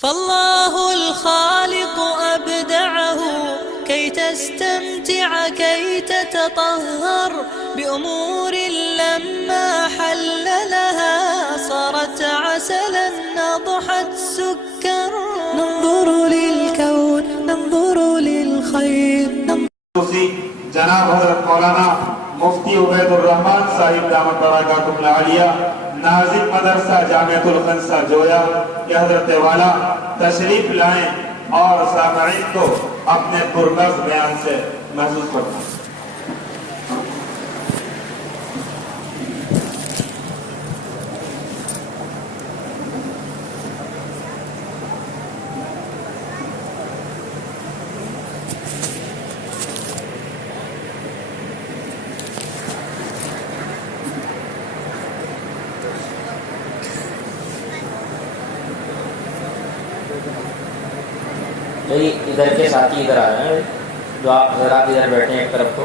فالله الخالق أبدعه كي تستمتع كي تتطهر بأمور لما حل لها صارت عسلا أضحت سكر. ننظر للكون ننظر للخير. جناب حضرت مولانا مفتی عبید الرحمان صاحب دامت برکاتہ العالیہ ناظم مدرسہ جامعۃ الخنسہ جویا کہ حضرت والا تشریف لائیں اور سامعین کو اپنے پرنظم بیان سے محسوس کریں. ادھر کے ساتھی ادھر آ جائیں، جو آپ حضرات ادھر بیٹھے ہیں ایک طرف کو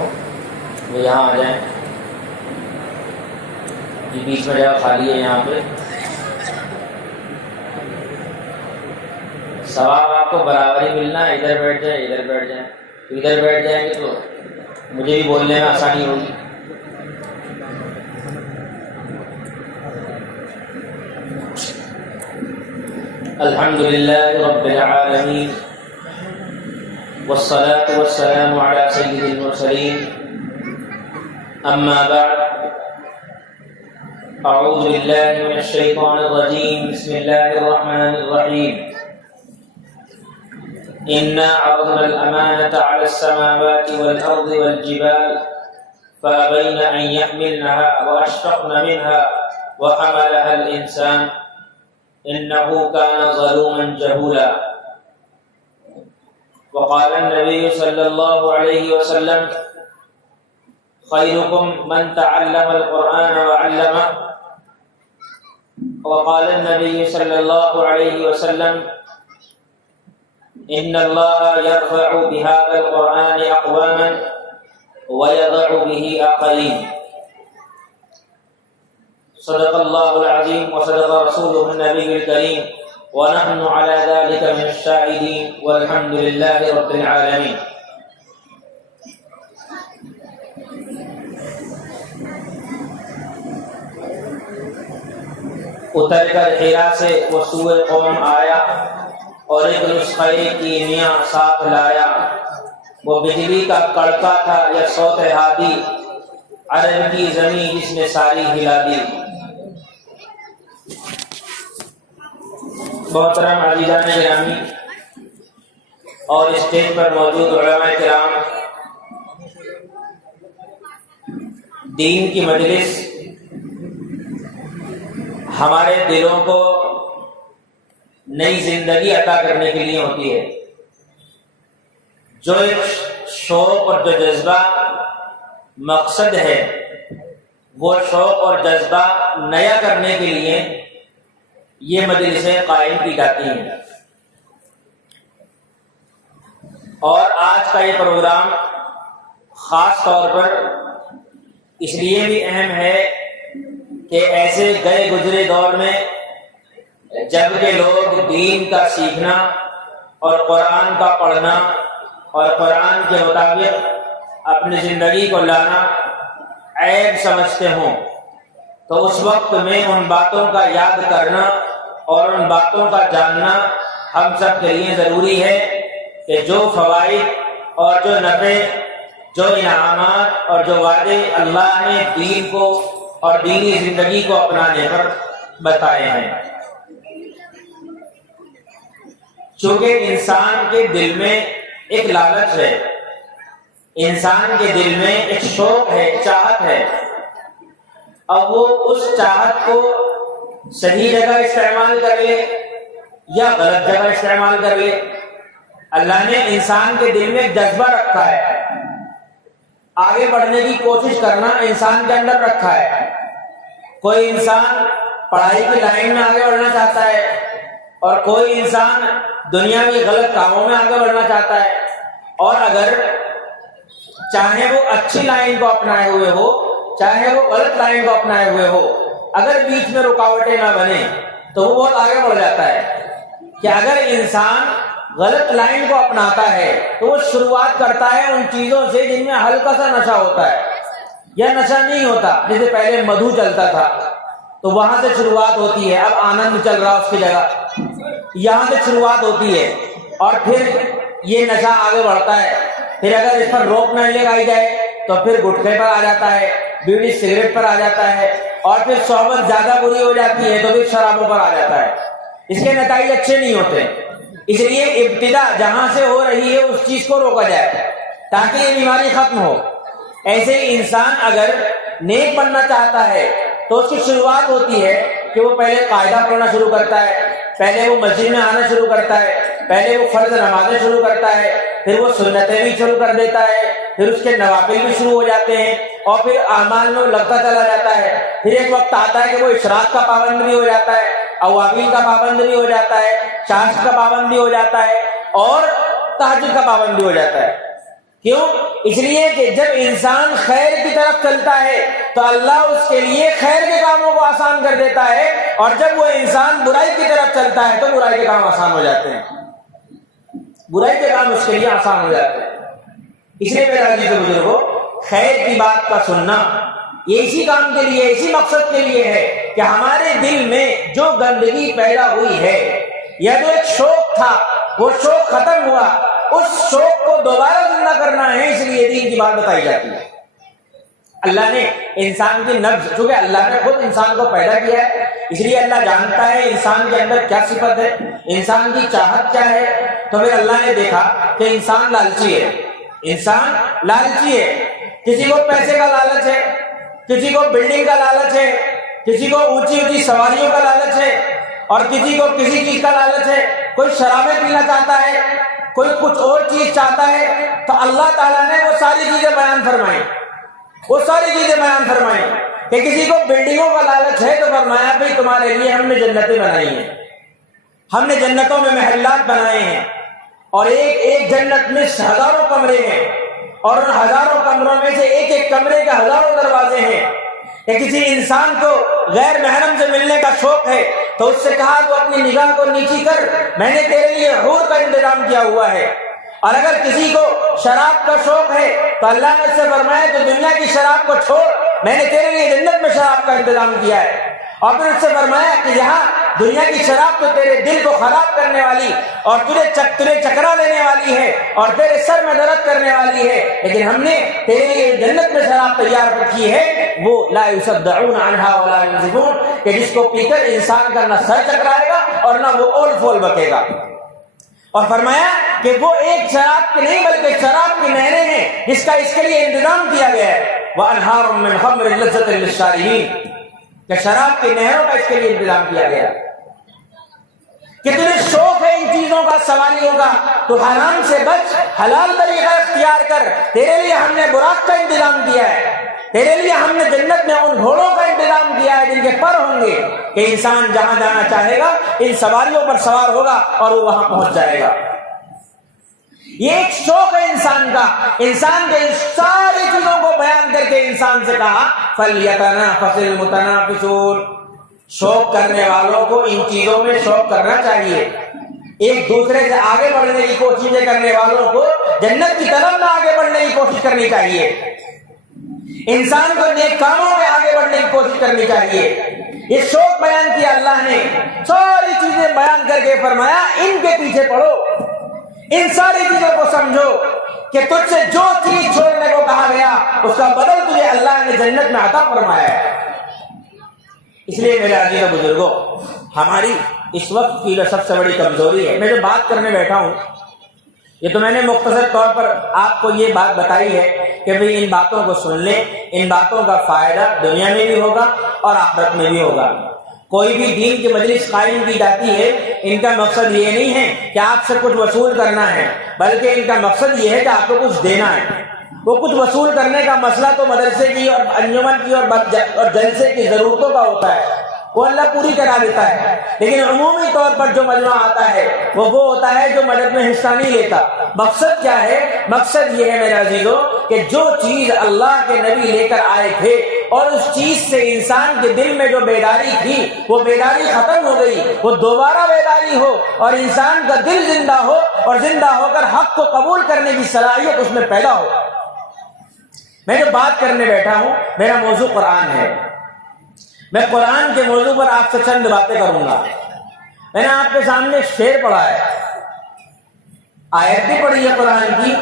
وہ یہاں آ جائیں. یہ بیچ میں جگہ خالی ہے، یہاں پہ ثواب آپ کو برابر ہی ملنا ہے. ادھر بیٹھ جائیں ادھر بیٹھ جائیں. ادھر بیٹھ جائیں گے تو مجھے بھی بولنے میں آسانی ہوگی. الحمدللہ رب العالمین والصلاة والسلام على سید المرسلین. اما بعد اعوذ باللہ من الشیطان الرجیم. بسم اللہ الرحمن الرحیم. انا عرضنا الامانة على السماوات والارض والجبال فابین ان يحملنها واشفقن منها وحملها الانسان انه كان ظلوما جهولا. وقال النبي صلى الله عليه وسلم خيركم من تعلم القرآن وعلمه. وقال النبي صلى الله عليه وسلم إن الله يرفع بهذا القرآن أقواما ويضع به آخرين. صدق الله العظيم وصدق رسوله النبي الكريم ونحن على ذلك من الشاهدين والحمد لله رب العالمين. اتر کر حرا سے وہ سوئے قوم آیا اور ایک نسخے کیمیا ساتھ لایا. وہ بجلی کا کڑکا تھا یا صوت ہادی، عرب کی زمین جس نے ساری ہلا دی. محترم عزیزان گرامی اور اسٹیج پر موجود علماء کرام، دین کی مجلس ہمارے دلوں کو نئی زندگی عطا کرنے کے لیے ہوتی ہے. جو ایک شوق اور جو جذبہ مقصد ہے، وہ شوق اور جذبہ نیا کرنے کے لیے یہ مجلسیں قائم کی جاتی ہیں. اور آج کا یہ پروگرام خاص طور پر اس لیے بھی اہم ہے کہ ایسے گئے گزرے دور میں جب کہ لوگ دین کا سیکھنا اور قرآن کا پڑھنا اور قرآن کے مطابق اپنی زندگی کو لانا عیب سمجھتے ہوں، تو اس وقت میں ان باتوں کا یاد کرنا اور ان باتوں کا جاننا ہم سب کے لیے ضروری ہے کہ جو فوائد اور جو نفع، جو انعامات اور جو وعدے اللہ نے دین کو اور دینی زندگی کو اپنانے پر بتائے ہیں. چونکہ انسان کے دل میں ایک لالچ ہے، انسان کے دل میں ایک شوق ہے، چاہت ہے. اب وہ اس چاہت کو صحیح جگہ استعمال کر لے یا غلط جگہ استعمال کر لے. اللہ نے انسان کے دل میں ایک جذبہ رکھا ہے، آگے بڑھنے کی کوشش کرنا انسان کے اندر رکھا ہے. کوئی انسان پڑھائی کی لائن میں آگے بڑھنا چاہتا ہے اور کوئی انسان دنیاوی غلط کاموں میں آگے بڑھنا چاہتا ہے. اور اگر چاہے وہ اچھی لائن کو اپنائے ہوئے ہو چاہے وہ غلط لائن کو اپنائے ہوئے ہو، اگر بیچ میں رکاوٹیں نہ بنے تو وہ بہت آگے بڑھ جاتا ہے. کہ اگر انسان غلط لائن کو اپناتا ہے تو وہ شروعات کرتا ہے ان چیزوں سے جن میں ہلکا سا نشہ ہوتا ہے یا نشہ نہیں ہوتا. جیسے پہلے مدھو چلتا تھا تو وہاں سے شروعات ہوتی ہے, اب آنند چل رہا اس کی جگہ, یہاں سے شروعات ہوتی ہے اور پھر یہ نشہ آگے بڑھتا ہے. پھر اگر اس پر روک نہ لگائی جائے تو پھر گٹکے پر آ جاتا ہے, بیڑی سگریٹ پر آ جاتا ہے, اور پھر صحبت زیادہ بری ہو جاتی ہے تو پھر شرابوں پر آ جاتا ہے. اس کے نتائج اچھے نہیں ہوتے. اس لیے ابتدا جہاں سے ہو رہی ہے اس چیز کو روکا جائے تاکہ یہ بیماری ختم ہو. ایسے ہی انسان اگر نیک بننا چاہتا ہے تو اس کی شروعات ہوتی ہے کہ وہ پہلے قاعدہ پڑھنا شروع کرتا ہے, پہلے وہ مسجد میں آنا شروع کرتا ہے, پہلے وہ فرض نمازیں شروع کرتا ہے, پھر وہ سنتیں بھی شروع کر دیتا ہے, پھر اس کے نوافل بھی شروع ہو جاتے ہیں, اور پھر اعمال میں وہ لگتا چلا جاتا ہے. پھر ایک وقت آتا ہے کہ وہ اشراق کا پابند بھی ہو جاتا ہے, اوابین کا پابند بھی ہو جاتا ہے, چاشت کا پابند بھی ہو جاتا ہے, اور تہجد کا پابند بھی ہو جاتا ہے. کیوں؟ اس لیے کہ جب انسان خیر کی طرف چلتا ہے تو اللہ اس کے لیے خیر کے کاموں کو آسان کر دیتا ہے, اور جب وہ انسان برائی کی طرف چلتا ہے تو برائی کے کام آسان ہو جاتے ہیں. برائی کے کام اس کے لیے آسان ہو جاتے ہیں. اس لیے میرے عزیز بزرگوں, خیر کی بات کا سننا یہ اسی کام کے لیے, اسی مقصد کے لیے ہے کہ ہمارے دل میں جو گندگی پیدا ہوئی ہے یا جو ایک شوق تھا وہ شوق ختم ہوا, اس شوق کو دوبارہ زندہ کرنا ہے. اس لیے دین کی بات بتائی جاتی ہے. اللہ نے انسان کی نبض, چونکہ اللہ نے خود انسان کو پیدا کیا ہے اس لیے اللہ جانتا ہے انسان کے اندر کیا صفت ہے, انسان کی چاہت کیا ہے. تو پھر اللہ نے دیکھا کہ انسان لالچی ہے, انسان لالچی ہے. کسی کو پیسے کا لالچ ہے, کسی کو بلڈنگ کا لالچ ہے, کسی کو اونچی اونچی سواریوں کا لالچ ہے, اور کسی کو کسی چیز کا لالچ ہے. کوئی شرابیں پینا چاہتا ہے, کوئی کچھ اور چیز چاہتا ہے. تو اللہ تعالیٰ نے وہ ساری چیزیں بیان فرمائیں, وہ ساری چیزیں بیان فرمائیں کہ کسی کو بلڈنگوں کا لالچ ہے تو فرمایا بھائی تمہارے لیے ہم نے جنتیں بنائی ہیں, ہم نے جنتوں میں محلات بنائے ہیں, اور ایک ایک جنت میں ہزاروں کمرے ہیں, اور ان ہزاروں کمروں میں سے ایک ایک کمرے کے ہزاروں دروازے ہیں. کہ کسی انسان کو غیر محرم سے ملنے کا شوق ہے تو اس سے کہا تو اپنی نگاہ کو نیچی کر, میں نے تیرے لیے حور کا انتظام کیا ہوا ہے. اور اگر کسی کو شراب کا شوق ہے تو اللہ نے اس سے فرمایا تو دنیا کی شراب کو چھوڑ, میں نے تیرے لیے جنت میں شراب کا انتظام کیا ہے. اور پھر اس سے فرمایا کہ یہاں دنیا کی شراب تو تیرے دل کو خراب کرنے والی اور تجھے چکرا دینے والی ہے اور تیرے سر میں درد کرنے والی ہے, لیکن ہم نے تیرے لیے جنت میں شراب تیار رکھی ہے, وہ لا يصدعون عنها ولا ينزفون, کہ جس کو پی کر انسان کا نہ سر چکرائے گا اور نہ وہ اول فول بکے گا. اور فرمایا کہ وہ ایک شراب کی نہیں بلکہ شراب کی نہریں ہیں جس کا اس کے لیے انتظام کیا گیا ہے. وَأَنْهَارٌ مِّنْ خَمْرٍ لَذَّةٍ لِّلشَّارِبِينَ, کہ شراب کی نہروں کا اس کے لیے انتظام کیا گیا. کہ تجھے شوق ہے ان چیزوں کا, سواریوں کا, تو حرام سے بچ, حلال طریقہ اختیار کر. تیرے لیے ہم نے براق کا انتظام کیا ہے, تیرے لیے ہم نے جنت میں ان گھوڑوں کا انتظام کیا ہے جن کے پر ہوں گے, کہ انسان جہاں جانا چاہے گا ان سواریوں پر سوار ہوگا اور وہ وہاں پہنچ جائے گا. یہ ایک شوق ہے انسان کا. انسان کے ان ساری چیزوں کو بیان کر کے انسان سے کہا فَلْيَتَنَافَسِ الْمُتَنَافِسُونَ, شوق کرنے والوں کو ان چیزوں میں شوق کرنا چاہیے. ایک دوسرے سے آگے بڑھنے کی کوششیں کرنے والوں کو جنت کی طرف میں آگے بڑھنے کی کوشش کرنی چاہیے. انسان کو نیک کاموں میں آگے بڑھنے کی کوشش کرنی چاہیے. یہ شوق بیان کیا اللہ نے, ساری چیزیں بیان کر کے فرمایا ان کے پیچھے پڑھو, ان ساری چیزوں کو سمجھو کہ تجھ سے جو چیز چھوڑنے کو کہا گیا اس کا بدل تجھے اللہ نے جنت میں عطا فرمایا ہے. اس لیے میرے عزیز بزرگوں, ہماری اس وقت کی جو سب سے بڑی کمزوری ہے, میں جو بات کرنے بیٹھا ہوں یہ تو میں نے مختصر طور پر آپ کو یہ بات بتائی ہے کہ بھئی ان باتوں کو سن لیں, ان باتوں کا فائدہ دنیا میں بھی ہوگا اور آخرت میں بھی ہوگا. کوئی بھی دین کی مجلس قائم کی جاتی ہے, ان کا مقصد یہ نہیں ہے کہ آپ سے کچھ وصول کرنا ہے, بلکہ ان کا مقصد یہ ہے کہ آپ کو کچھ دینا ہے. وہ کچھ وصول کرنے کا مسئلہ تو مدرسے کی اور انجمن کی اور جلسے کی ضرورتوں کا ہوتا ہے, وہ اللہ پوری کرا دیتا ہے. لیکن عمومی طور پر جو مجمع آتا ہے وہ ہوتا ہے جو مدد میں حصہ نہیں لیتا. مقصد کیا ہے؟ مقصد یہ ہے میرے عزیزوں کہ جو چیز اللہ کے نبی لے کر آئے تھے اور اس چیز سے انسان کے دل میں جو بیداری تھی وہ بیداری ختم ہو گئی، وہ دوبارہ بیداری ہو اور انسان کا دل زندہ ہو اور زندہ ہو کر حق کو قبول کرنے کی صلاحیت اس میں پیدا ہو۔ میں جو بات کرنے بیٹھا ہوں میرا موضوع قرآن ہے، میں قرآن کے موضوع پر آپ سے چند باتیں کروں گا۔ میں نے آپ کے سامنے ایک شعر پڑھا ہے، آیت بھی پڑھی ہے قرآن کی،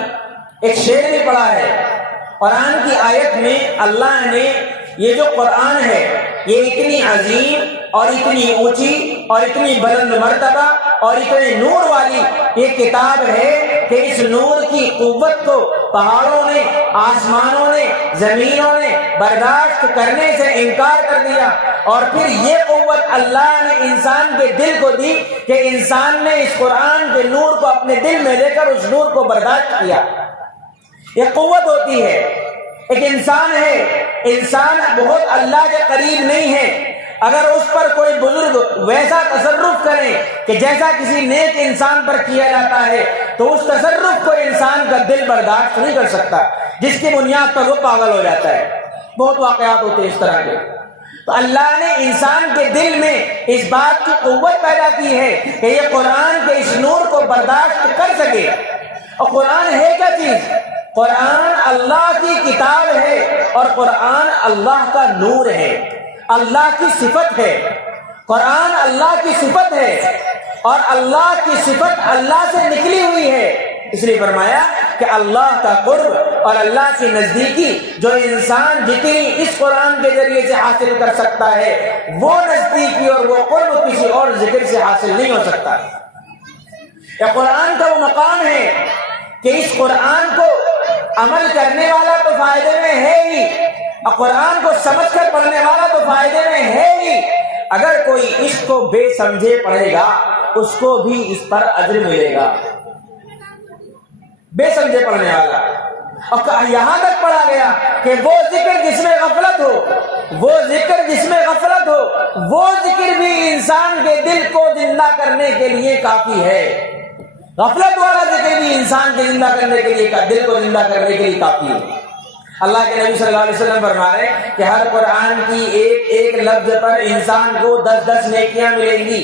ایک شعر بھی پڑھا ہے۔ قرآن کی آیت میں اللہ نے یہ جو قرآن ہے یہ اتنی عظیم اور اتنی اونچی اور اتنی بلند مرتبہ اور اتنے نور والی یہ کتاب ہے کہ اس نور کی قوت کو پہاڑوں نے، آسمانوں نے، زمینوں نے برداشت کرنے سے انکار کر دیا، اور پھر یہ قوت اللہ نے انسان کے دل کو دی کہ انسان نے اس قرآن کے نور کو اپنے دل میں لے کر اس نور کو برداشت کیا۔ یہ قوت ہوتی ہے۔ ایک انسان ہے، انسان بہت اللہ کے قریب نہیں ہے، اگر اس پر کوئی بزرگ ویسا تصرف کرے کہ جیسا کسی نیک انسان پر کیا جاتا ہے تو اس تصرف کو انسان کا دل برداشت نہیں کر سکتا، جس کی بنیاد پر وہ پاگل ہو جاتا ہے۔ بہت واقعات ہوتے ہیں اس طرح کے۔ تو اللہ نے انسان کے دل میں اس بات کی قوت پیدا کی ہے کہ یہ قرآن کے اس نور کو برداشت کر سکے۔ اور قرآن ہے کیا چیز؟ قرآن اللہ کی کتاب ہے اور قرآن اللہ کا نور ہے، اللہ کی صفت ہے۔ قرآن اللہ کی صفت ہے اور اللہ کی صفت اللہ سے نکلی ہوئی ہے، اس لیے فرمایا کہ اللہ کا قرب اور اللہ کی نزدیکی جو انسان جتنی اس قرآن کے ذریعے سے حاصل کر سکتا ہے وہ نزدیکی اور وہ قرب کسی اور ذکر سے حاصل نہیں ہو سکتا۔ یہ قرآن کا وہ مقام ہے کہ اس قرآن کو عمل کرنے والا تو فائدے میں ہے ہی، اور قرآن کو سمجھ کر پڑھنے والا تو فائدے میں ہے ہی۔ اگر کوئی اس کو بے سمجھے پڑھے گا اس کو بھی اس پر اجر ملے گا، بے سمجھے پڑھنے والا۔ اور یہاں تک پڑھا گیا کہ وہ ذکر جس میں غفلت ہو، وہ ذکر جس میں غفلت ہو، وہ ذکر بھی انسان کے دل کو زندہ کرنے کے لیے کافی ہے۔ غفلت والا ذکر بھی انسان کے زندہ کرنے کے لیے، دل کو زندہ کرنے کے لیے کافی ہے۔ اللہ کے نبی صلی اللہ علیہ وسلم فرما رہے ہیں کہ ہر قرآن کی ایک ایک لفظ پر انسان کو 10 نیکیاں ملیں گی،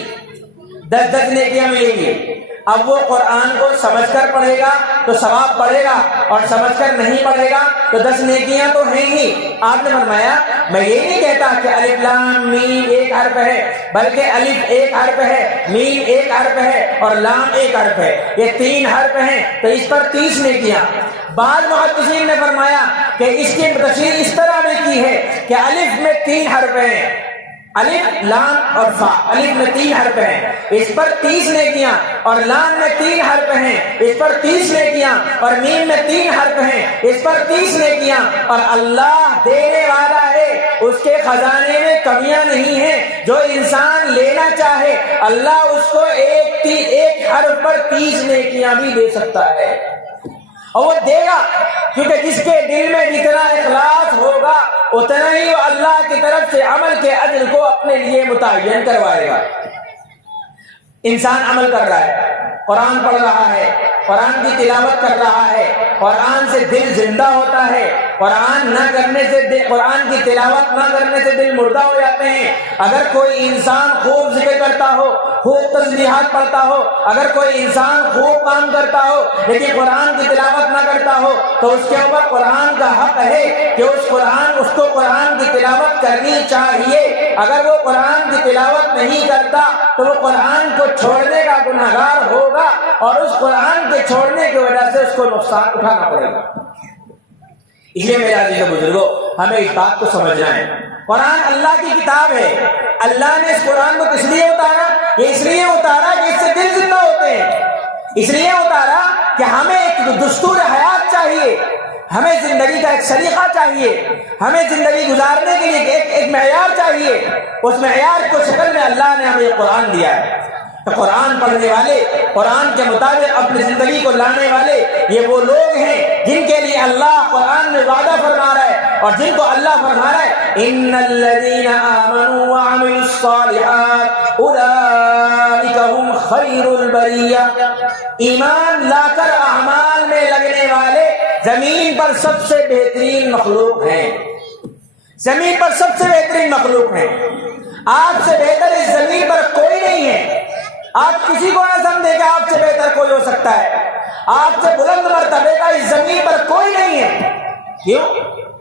10 نیکیاں ملیں گی۔ اب وہ قرآن کو سمجھ کر پڑھے گا تو ثواب پڑھے گا، اور سمجھ کر نہیں پڑھے گا تو 10 نیکیاں تو ہیں ہی۔ آپ نے فرمایا میں یہ نہیں کہتا کہ الف لام میم ایک حرف ہے، بلکہ الف ایک حرف ہے، میم ایک حرف ہے اور لام ایک حرف ہے، یہ 3 حرف ہیں تو اس پر 30 نیکیاں۔ بعض محدثین نے فرمایا کہ اس کی تشریح اس طرح بھی کی ہے کہ الف میں 3 حرف ہیں، الف لام اور فا، الف میں 3 حرف ہیں اس پر 30 نیکیاں، اور لام میں 3 حرف ہیں اس پر 30 نیکیاں، اور میم میں 3 حرف ہیں اس پر 30 نیکیاں۔ اور اللہ دینے والا ہے، اس کے خزانے میں کمیاں نہیں ہیں، جو انسان لینا چاہے اللہ اس کو ایک حرف پر 30 نیکیاں بھی دے سکتا ہے، اور وہ دے گا، کیونکہ جس کے دل میں جتنا اخلاص ہوگا اتنا ہی وہ اللہ کی طرف سے عمل کے اجر کو اپنے لیے متعین کروائے گا۔ انسان عمل کر رہا ہے، قرآن پڑھ رہا ہے، قرآن کی تلاوت کر رہا ہے، قرآن سے دل زندہ ہوتا ہے، قرآن نہ کرنے سے قرآن کی تلاوت نہ کرنے سے دل مردہ ہو جاتے ہیں۔ اگر کوئی انسان خوب ذکر کرتا ہو، خوب تسبیحات پڑھتا ہو، اگر کوئی انسان خوب کام کرتا ہو لیکن قرآن کی تلاوت نہ کرتا ہو تو اس کے اوپر قرآن کا حق ہے کہ اس کو قرآن کی تلاوت کرنی چاہیے۔ اگر وہ قرآن کی تلاوت نہیں کرتا تو وہ قرآن کو چھوڑنے کا گنہگار ہوگا، اور اس قرآن کے چھوڑنے کی وجہ سے اس کو نقصان اٹھانا پڑے گا۔ اس لیے میرے عزیز و بزرگوں ہمیں اس بات کو سمجھنا ہے، قرآن اللہ کی کتاب ہے۔ اللہ نے اس قرآن کو کس لیے اتارا؟ یہ اس لیے اتارا کہ اس سے دل زندہ ہوتے ہیں، اس لیے اتارا کہ ہمیں ایک دستور حیات چاہیے، ہمیں زندگی کا ایک سلیقہ چاہیے، ہمیں زندگی گزارنے کے لیے ایک معیار چاہیے۔ اس معیار کو شکل میں اللہ نے ہمیں یہ قرآن دیا ہے۔ قرآن پڑھنے والے، قرآن کے مطابق اپنی زندگی کو لانے والے یہ وہ لوگ ہیں جن کے لیے اللہ قرآن میں وعدہ فرما رہا ہے، اور جن کو اللہ فرما رہا ہے ان الذین آمنوا وعملوا الصالحات اولئک هم خیر البریہ۔ ایمان لا کر اعمال میں لگنے والے زمین پر سب سے بہترین مخلوق ہیں۔ زمین پر سب سے بہترین مخلوق ہیں. آپ سے بہتر اس زمین پر کوئی نہیں ہے. آپ کسی کو نہ سمجھے کہ آپ سے بہتر کوئی ہو سکتا ہے. آپ سے بلند مرتبے کا اس زمین پر کوئی نہیں ہے. کیوں؟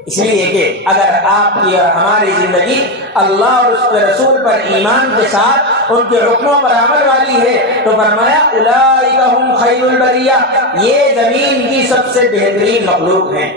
اس لیے کہ اگر آپ کی اور ہماری زندگی اللہ اور اس کے رسول پر ایمان کے ساتھ ان کے حکموں پر عمل والی ہے تو فرمایا اولئک هم خیر البریہ، یہ زمین کی سب سے بہترین مخلوق ہیں.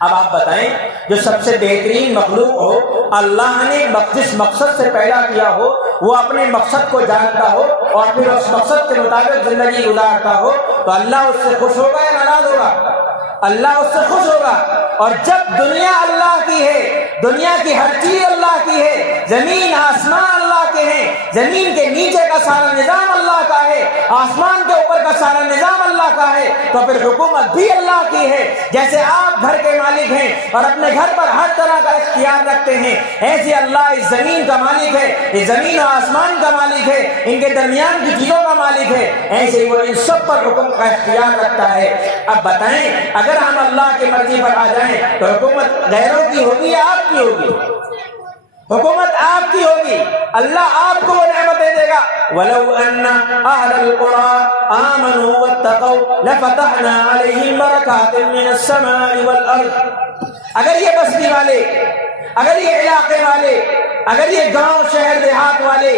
اب آپ بتائیں، جو سب سے بہترین مخلوق ہو، اللہ نے جس مقصد سے پیدا کیا ہو، وہ اپنے مقصد کو جانتا ہو اور پھر اس مقصد کے مطابق زندگی گزارتا ہو تو اللہ اس سے خوش ہوگا یا ناراض ہوگا؟ اللہ اس سے خوش ہوگا. اور جب دنیا اللہ کی ہے، دنیا کی ہر چیز اللہ کی ہے، زمین آسمان اللہ کے ہیں، زمین کے نیچے کا سارا نظام اللہ کا ہے، آسمان کے اوپر کا سارا نظام اللہ کا ہے، تو پھر حکومت بھی اللہ کی ہے. جیسے آپ گھر کے مالک ہیں اور اپنے گھر پر ہر طرح کا اختیار رکھتے ہیں، ایسے اللہ اس زمین کا مالک ہے، اس زمین و آسمان کا مالک ہے، ان کے درمیان کی چیزوں کا مالک ہے، ایسے وہ ان سب پر حکم کا اختیار رکھتا ہے. اب بتائیں، اگر ہم اللہ کی مرضی پر آ جائیں تو حکومت غیروں کی ہوگی یا آپ کی ہوگی؟ حکومت آپ کی ہوگی. اللہ آپ کو وہ نعمتیں دے گا. وَلَوْ أَنَّ أَهْلَ الْقُرَىٰ آمَنُوا وَاتَّقَوْا لَفَتَحْنَا عَلَيْهِمْ بَرَكَاتٍ مِّنَ السَّمَاءِ وَالْأَرْضِ. اگر یہ بستی والے، اگر یہ علاقے والے، اگر یہ گاؤں شہر دیہات والے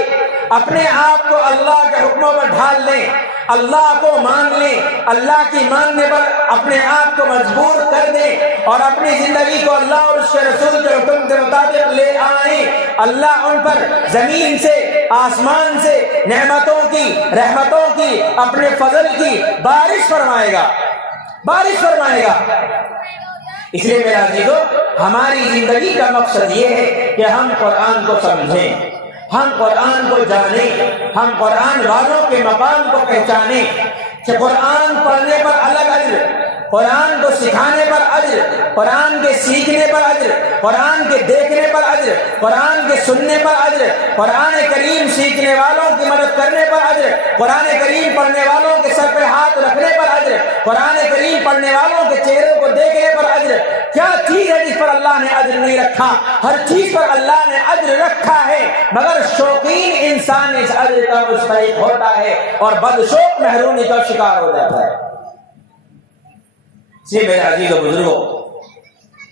اپنے آپ کو اللہ کے حکموں پر ڈھال لیں، اللہ کو مان لیں، اللہ کی ماننے پر اپنے آپ کو مجبور کر دیں اور اپنی زندگی کو اللہ اور اس کے رسول کے حکم کے مطابق لے آئیں، اللہ ان پر زمین سے آسمان سے نعمتوں کی، رحمتوں کی، اپنے فضل کی بارش فرمائے گا، بارش فرمائے گا. اس لیے میرے عزیزو، ہماری زندگی کا مقصد یہ ہے کہ ہم قرآن کو سمجھیں، ہم قرآن کو جانیں، ہم قرآن والوں کے مقام کو پہچانیں کہ قرآن پڑھنے پر الگ اجر، قرآن کو سکھانے پر اجر، قرآن کے سیکھنے پر اجر، قرآن کے دیکھنے پر اجر، قرآن کے سننے پر اجر، قرآن کریم سیکھنے والوں کی مدد کرنے پر اجر، قرآن کریم پڑھنے والوں کے سر پہ ہاتھ رکھنے پر اجر، قرآن کریم پڑھنے والوں کے چہروں کو دیکھنے پر اجر. کیا چیز ہے جس پر اللہ نے اجر نہیں رکھا؟ ہر چیز پر اللہ نے اجر رکھا ہے، مگر شوقین انسان اس اجر کا مستحق ہوتا ہے اور بدشوق محرومی کا شکار ہو جاتا ہے. جی میرے عزیز و بزرگوں،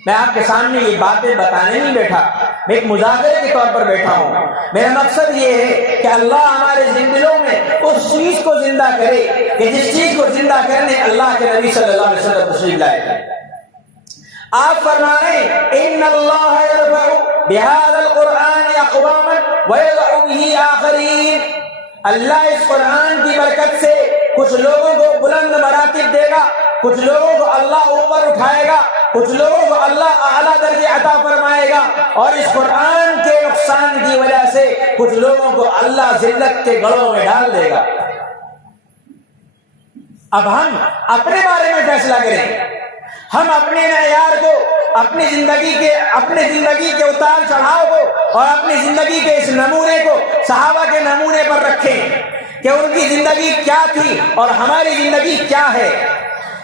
میں آپ کے سامنے یہ باتیں بتانے نہیں بیٹھا، میں ایک مذاکرے کے طور پر بیٹھا ہوں. میرا مقصد یہ ہے کہ اللہ ہمارے دلوں میں اس چیز کو زندہ کرے کہ جس چیز کو زندہ کرنے اللہ کے نبی صلی اللہ علیہ وسلم تشریف لائے. آپ فرما رہے ہیں ان اللہ یرفع بهذا القرآن اقواما ويضع به آخرین. اللہ اس قرآن کی برکت سے کچھ لوگوں کو بلند مراتب دے گا، کچھ لوگوں کو اللہ اوپر اٹھائے گا، کچھ لوگوں کو اللہ اعلیٰ درجے عطا فرمائے گا، اور اس قرآن کے نقصان کی وجہ سے کچھ لوگوں کو اللہ ذلت کے گڑھوں میں ڈال دے گا. اب ہم اپنے بارے میں فیصلہ کریں، ہم اپنے معیار کو، اپنی زندگی کے اتار چڑھاؤ کو اور اپنی زندگی کے اس نمونے کو صحابہ کے نمونے پر رکھیں کہ ان کی زندگی کیا تھی اور ہماری زندگی کیا ہے.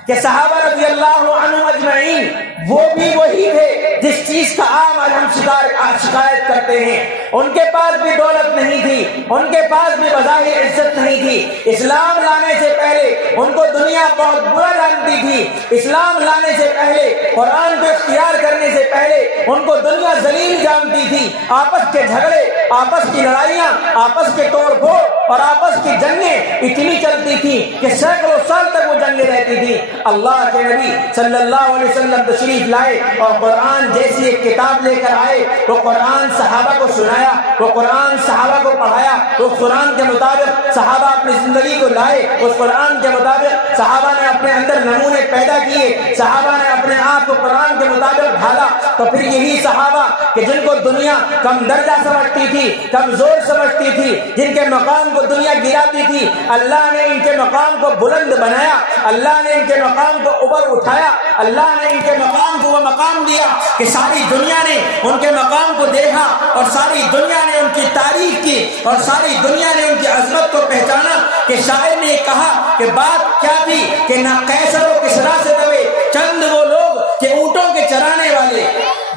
کہ صحابہ رضی اللہ عنہم اجمعین وہ بھی وہی تھے جس چیز کا عام آج ہم شکایت کرتے ہیں. ان کے پاس بھی دولت نہیں تھی، ان کے پاس بھی بظاہر عزت نہیں تھی. اسلام لانے سے پہلے ان کو دنیا بہت برا جانتی تھی. اسلام لانے سے پہلے، قرآن کو اختیار کرنے سے پہلے ان کو دنیا ذلیل جانتی تھی. آپس کے جھگڑے، آپس کی لڑائیاں، آپس کے توڑ پھوڑ اور آپس کی جنگیں اتنی چلتی تھی کہ سینکڑوں سال تک وہ جنگیں رہتی تھی. اللہ کے نبی صلی اللہ علیہ وسلم تشریف لائے اور قرآن جیسی ایک کتاب لے کر آئے. وہ قرآن صحابہ کو سنایا، وہ قرآن صحابہ کو پڑھایا، اس قرآن کے مطابق صحابہ اپنی زندگی کو لائے، اس قرآن کے مطابق صحابہ نے اپنے اندر نمونے پیدا کیے، صحابہ نے اپنے آپ کو قرآن کے مطابق ڈھالا. تو پھر یہی صحابہ کہ جن کو دنیا کم درجہ سمجھتی تھی، کمزور سمجھتی تھی، جن کے مقام کو دنیا گراتی تھی، اللہ نے ان کے مقام کو بلند بنایا، اللہ نے ان کے مقام کو اوپر اٹھایا، اللہ نے ان کے مقام کو وہ مقام دیا کہ ساری دنیا نے ان کے مقام کو دیکھا اور ساری دنیا نے ان کی تعریف کی اور ساری دنیا نے ان کی عظمت کو پہچانا. کہ شاعر نے کہا کہ بات کیا تھی کہ نہ قیصر و کسریٰ سے دبے چند وہ لوگ کہ اونٹوں کے چرانے والے.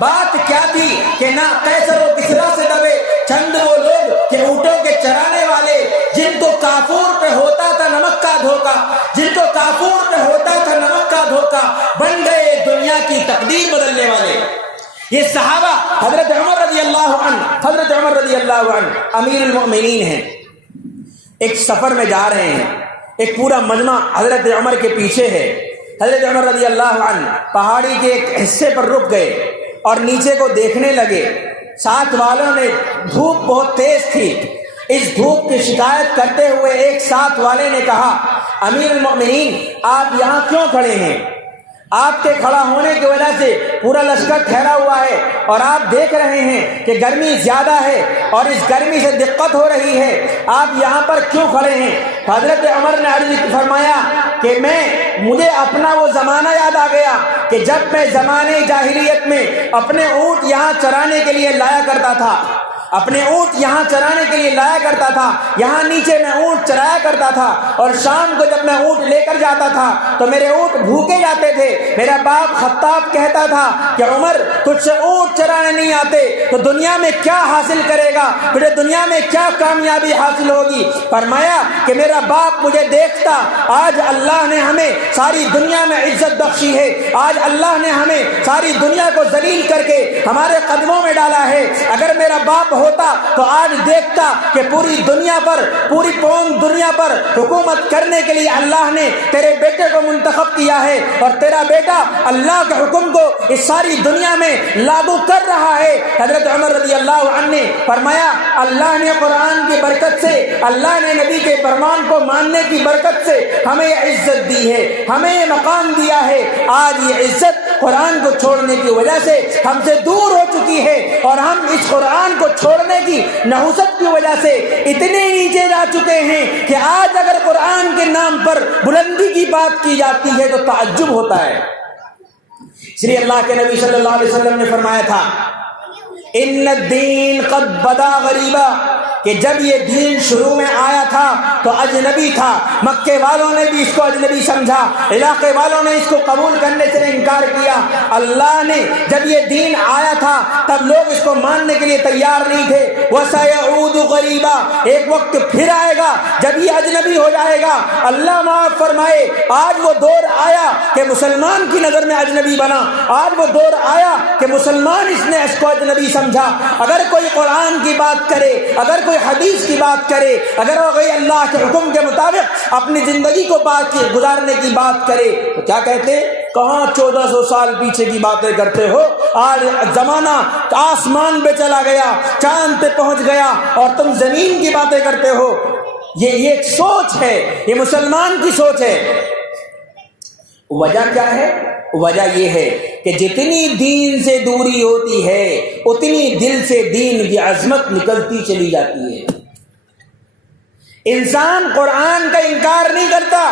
بات کیا تھی کہ نہ قیصر و کسریٰ سے دبے چند وہ لوگ کہ اونٹوں کے چرانے والے، جن کو کافور پہ ہوتا تھا نمک کا دھوکا، جن کو کافور پہ ہوتا تھا نمک کا دھوکا، بن گئے دنیا کی تقدیر بدلنے والے۔ یہ صحابہ حضرت عمر رضی اللہ عنہ امیر المؤمنین ہیں، ایک سفر میں جا رہے ہیں، ایک پورا مجمع حضرت عمر کے پیچھے ہے۔ حضرت عمر رضی اللہ عنہ پہاڑی کے ایک حصے پر رک گئے اور نیچے کو دیکھنے لگے۔ ساتھ والوں نے، دھوپ بہت تیز تھی، اس دھوپ کی شکایت کرتے ہوئے ایک ساتھ والے نے کہا، امیر المؤمنین آپ یہاں کیوں کھڑے ہیں؟ آپ کے کھڑا ہونے کی وجہ سے پورا لشکر ٹھہرا ہوا ہے اور آپ دیکھ رہے ہیں کہ گرمی زیادہ ہے اور اس گرمی سے دقت ہو رہی ہے، آپ یہاں پر کیوں کھڑے ہیں؟ حضرت عمر نے عرض فرمایا کہ مجھے اپنا وہ زمانہ یاد آ گیا کہ جب میں زمانے جاہلیت میں اپنے اونٹ یہاں چرانے کے لیے لایا کرتا تھا، یہاں نیچے میں اونٹ چرایا کرتا تھا، اور شام کو جب میں اونٹ لے کر جاتا تھا تو میرے اونٹ بھوکے جاتے تھے۔ میرا باپ خطاب کہتا تھا کہ عمر تجھ سے اونٹ چرانے نہیں آتے تو دنیا میں کیا حاصل کرے گا، تجھے دنیا میں کیا کامیابی حاصل ہوگی؟ فرمایا کہ میرا باپ مجھے دیکھتا، آج اللہ نے ہمیں ساری دنیا میں عزت بخشی ہے، آج اللہ نے ہمیں ساری دنیا کو ذلیل کر کے ہمارے قدموں میں ڈالا ہے، اگر میرا باپ ہوتا تو آج دیکھتا کہ پوری دنیا پر، پوری قوم دنیا پر حکومت کرنے کے لیے اللہ نے تیرے بیٹے کو منتخب کیا ہے، اور تیرا بیٹا اللہ کے حکم کو اس ساری دنیا میں لاگو کر رہا ہے۔ حضرت عمر رضی اللہ عنہ نے فرمایا اللہ نے قرآن کی برکت سے، اللہ نے نبی کے فرمان کو ماننے کی برکت سے ہمیں یہ عزت دی ہے، ہمیں یہ مقام دیا ہے۔ آج یہ عزت قرآن کو چھوڑنے کی وجہ سے ہم سے دور ہو چکی ہے، اور ہم اس قرآن کو چھوڑنے کی نحوست کی وجہ سے اتنے نیچے جا چکے ہیں کہ آج اگر قرآن کے نام پر بلندی کی بات کی جاتی ہے تو تعجب ہوتا ہے۔ اس لیے اللہ کے نبی صلی اللہ علیہ وسلم نے فرمایا تھا ان الدین قد بدا غریبا، کہ جب یہ دین شروع میں آیا تھا تو اجنبی تھا، مکے والوں نے بھی اس کو اجنبی سمجھا، علاقے والوں نے اس کو قبول کرنے سے انکار کیا۔ اللہ نے جب یہ دین آیا تھا تب لوگ اس کو ماننے کے لیے تیار نہیں تھے۔ وَسَيَعُودُ غَرِيبًا، ایک وقت پھر آئے گا جب یہ اجنبی ہو جائے گا۔ اللہ معاف فرمائے، آج وہ دور آیا کہ مسلمان کی نظر میں اجنبی بنا، آج وہ دور آیا کہ مسلمان اس نے اس کو اجنبی سمجھا۔ اگر کوئی قرآن کی بات کرے، اگر کوئی حدیث کی بات کرے، اگر کوئی اللہ کے حکم کے مطابق اپنی زندگی کو گزارنے کی بات کرے تو کیا کہتے؟ کہاں 1400 سال پیچھے کی باتیں کرتے ہو، آج زمانہ آسمان پہ چلا گیا، چاند پہ پہنچ گیا اور تم زمین کی باتیں کرتے ہو۔ یہ ایک سوچ ہے، یہ مسلمان کی سوچ ہے۔ وجہ کیا ہے؟ وجہ یہ ہے کہ جتنی دین سے دوری ہوتی ہے اتنی دل سے دین کی عظمت نکلتی چلی جاتی ہے۔ انسان قرآن کا انکار نہیں کرتا،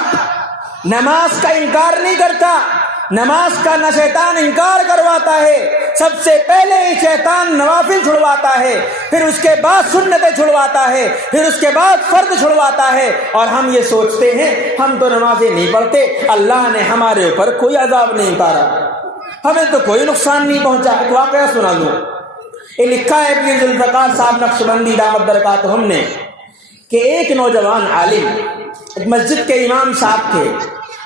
نماز کا انکار نہیں کرتا، نماز کا نہ شیطان انکار کرواتا ہے، سب سے پہلے ہی شیطان نوافل چھڑواتا ہے، پھر اس کے بعد سنتیں چھڑواتا ہے، پھر اس کے بعد فرض چھڑواتا ہے، اور ہم یہ سوچتے ہیں ہم تو نمازیں نہیں پڑھتے، اللہ نے ہمارے اوپر کوئی عذاب نہیں اتارا، ہمیں تو کوئی نقصان نہیں پہنچا۔ ایک واقعہ سنا دوں، یہ لکھا ہے پیر ذوالفقار صاحب نقشبندی دامت برکاتہم نے کہ ایک نوجوان عالم ایک مسجد کے امام صاحب تھے۔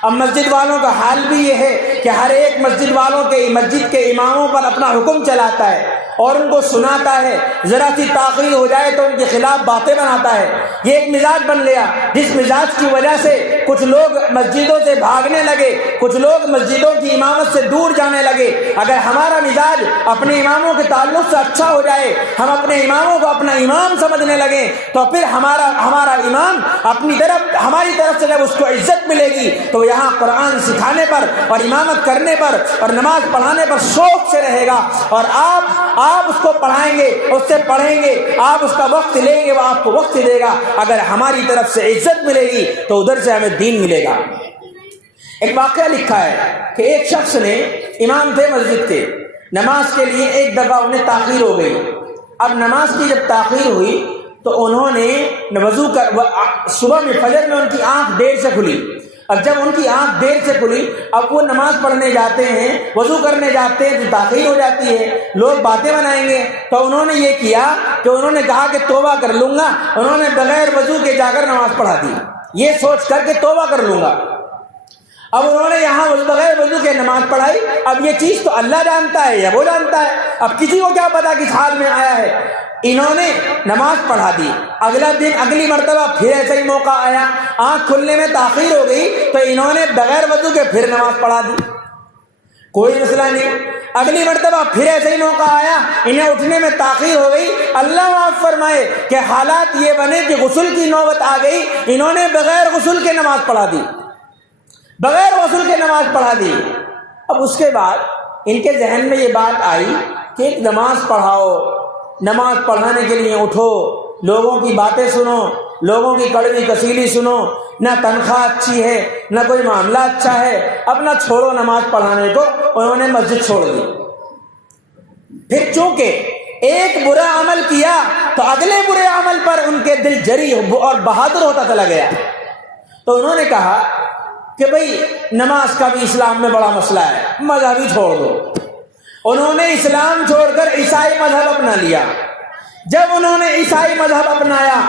اب مسجد والوں کا حال بھی یہ ہے کہ ہر ایک مسجد کے اماموں پر اپنا حکم چلاتا ہے اور ان کو سناتا ہے، ذرا سی تاخیر ہو جائے تو ان کے خلاف باتیں بناتا ہے۔ یہ ایک مزاج بن گیا، جس مزاج کی وجہ سے کچھ لوگ مسجدوں سے بھاگنے لگے، کچھ لوگ مسجدوں کی امامت سے دور جانے لگے۔ اگر ہمارا مزاج اپنے اماموں کے تعلق سے اچھا ہو جائے، ہم اپنے اماموں کو اپنا امام سمجھنے لگیں، تو پھر ہمارا امام ہماری طرف سے جب اس کو عزت ملے گی تو یہاں قرآن سکھانے پر اور امامت کرنے پر اور نماز پڑھانے پر شوق سے رہے گا، اور آپ اس کو پڑھائیں گے، اس سے پڑھیں گے، آپ اس کا وقت لیں گے، وہ آپ کو وقت دے گا۔ اگر ہماری طرف سے عزت ملے گی تو ادھر سے ہمیں دین ملے گا۔ ایک واقعہ لکھا ہے کہ ایک شخص نے، امام تھے مسجد کے، نماز کے لیے ایک دفعہ انہیں تاخیر ہو گئی۔ اب نماز کی جب تاخیر ہوئی تو انہوں نے وضو کر، صبح میں فجر میں ان کی آنکھ دیر سے کھلی، اب جب ان کی آنکھ دیر سے کھلی، اب وہ نماز پڑھنے جاتے ہیں، وضو کرنے جاتے ہیں تو تاخیر ہو جاتی ہے، لوگ باتیں بنائیں گے، تو انہوں نے یہ کیا کہ انہوں نے کہا کہ توبہ کر لوں گا، انہوں نے بغیر وضو کے جا کر نماز پڑھا دی، یہ سوچ کر کہ توبہ کر لوں گا۔ اب انہوں نے یہاں بغیر وضو کے نماز پڑھائی، اب یہ چیز تو اللہ جانتا ہے یا وہ جانتا ہے، اب کسی کو کیا پتا کس حال میں آیا ہے۔ انہوں نے نماز پڑھا دی، اگلا دن اگلی مرتبہ پھر ایسا ہی موقع آیا، آنکھ کھلنے میں تاخیر ہو گئی تو انہوں نے بغیر وضو کے پھر نماز پڑھا دی، کوئی مسئلہ نہیں۔ اگلی مرتبہ پھر ایسا ہی موقع آیا، انہیں اٹھنے میں تاخیر ہو گئی، اللہ معاف فرمائے کہ حالات یہ بنے کہ غسل کی نوبت آ گئی، انہوں نے بغیر غسل کے نماز پڑھا دی، بغیر غسل کے نماز پڑھا دی۔ اب اس کے بعد ان کے ذہن میں یہ بات آئی کہ ایک نماز پڑھاؤ، نماز پڑھانے کے لیے اٹھو، لوگوں کی باتیں سنو، لوگوں کی کڑوی کسیلی سنو، نہ تنخواہ اچھی ہے نہ کوئی معاملہ اچھا ہے، اپنا چھوڑو نماز پڑھانے کو، انہوں نے مسجد چھوڑ دی۔ پھر چونکہ ایک برا عمل کیا تو اگلے برے عمل پر ان کے دل جری اور بہادر ہوتا چلا گیا، تو انہوں نے کہا کہ بھئی نماز کا بھی اسلام میں بڑا مسئلہ ہے، مذہب ہی چھوڑ دو۔ انہوں نے اسلام چھوڑ کر عیسائی مذہب اپنا لیا۔ جب انہوں نے عیسائی مذہب اپنایا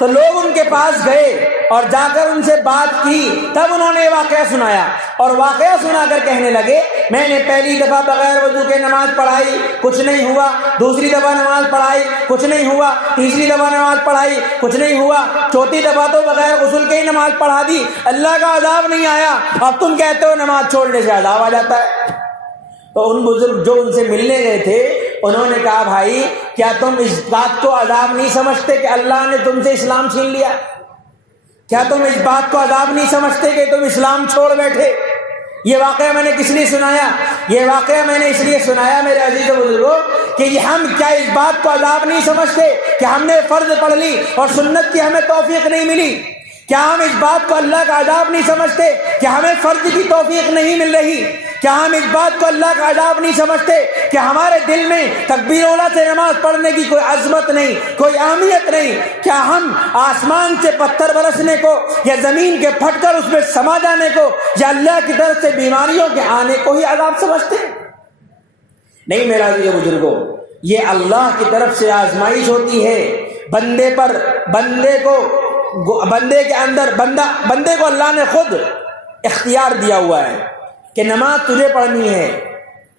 تو لوگ ان کے پاس گئے اور جا کر ان سے بات کی، تب انہوں نے واقعہ سنایا، اور واقعہ سنا کر کہنے لگے میں نے پہلی دفعہ بغیر وضو کے نماز پڑھائی، کچھ نہیں ہوا، دوسری دفعہ نماز پڑھائی، کچھ نہیں ہوا، تیسری دفعہ نماز پڑھائی، کچھ نہیں ہوا، چوتھی دفعہ تو بغیر غسل کے ہی نماز پڑھا دی، اللہ کا عذاب نہیں آیا، اب تم کہتے ہو نماز چھوڑنے سے عذاب آ جاتا ہے۔ تو ان بزرگ جو ان سے ملنے گئے تھے انہوں نے کہا بھائی کیا تم اس بات کو عذاب نہیں سمجھتے کہ اللہ نے تم سے اسلام چھین لیا؟ کیا تم اس بات کو عذاب نہیں سمجھتے کہ تم اسلام چھوڑ بیٹھے؟ یہ واقعہ میں نے کس لیے سنایا؟ یہ واقعہ میں نے اس لیے سنایا میرے عزیز و بزرگوں کہ ہم کیا اس بات کو عذاب نہیں سمجھتے کہ ہم نے فرض پڑھ لی اور سنت کی ہمیں توفیق نہیں ملی؟ کیا ہم اس بات کو اللہ کا عذاب نہیں سمجھتے کہ ہمیں فرض کی توفیق نہیں مل رہی؟ کیا ہم اس بات کو اللہ کا عذاب نہیں سمجھتے کہ ہمارے دل میں تکبیر اولیٰ سے نماز پڑھنے کی کوئی عظمت نہیں، کوئی اہمیت نہیں؟ کیا ہم آسمان سے پتھر برسنے کو یا زمین کے پھٹ کر اس میں سما جانے کو یا اللہ کی طرف سے بیماریوں کے آنے کو ہی عذاب سمجھتے؟ نہیں میرا عزیز بزرگوں، یہ اللہ کی طرف سے آزمائش ہوتی ہے بندے پر، بندے کو اللہ نے خود اختیار دیا ہوا ہے کہ نماز تجھے پڑھنی ہے۔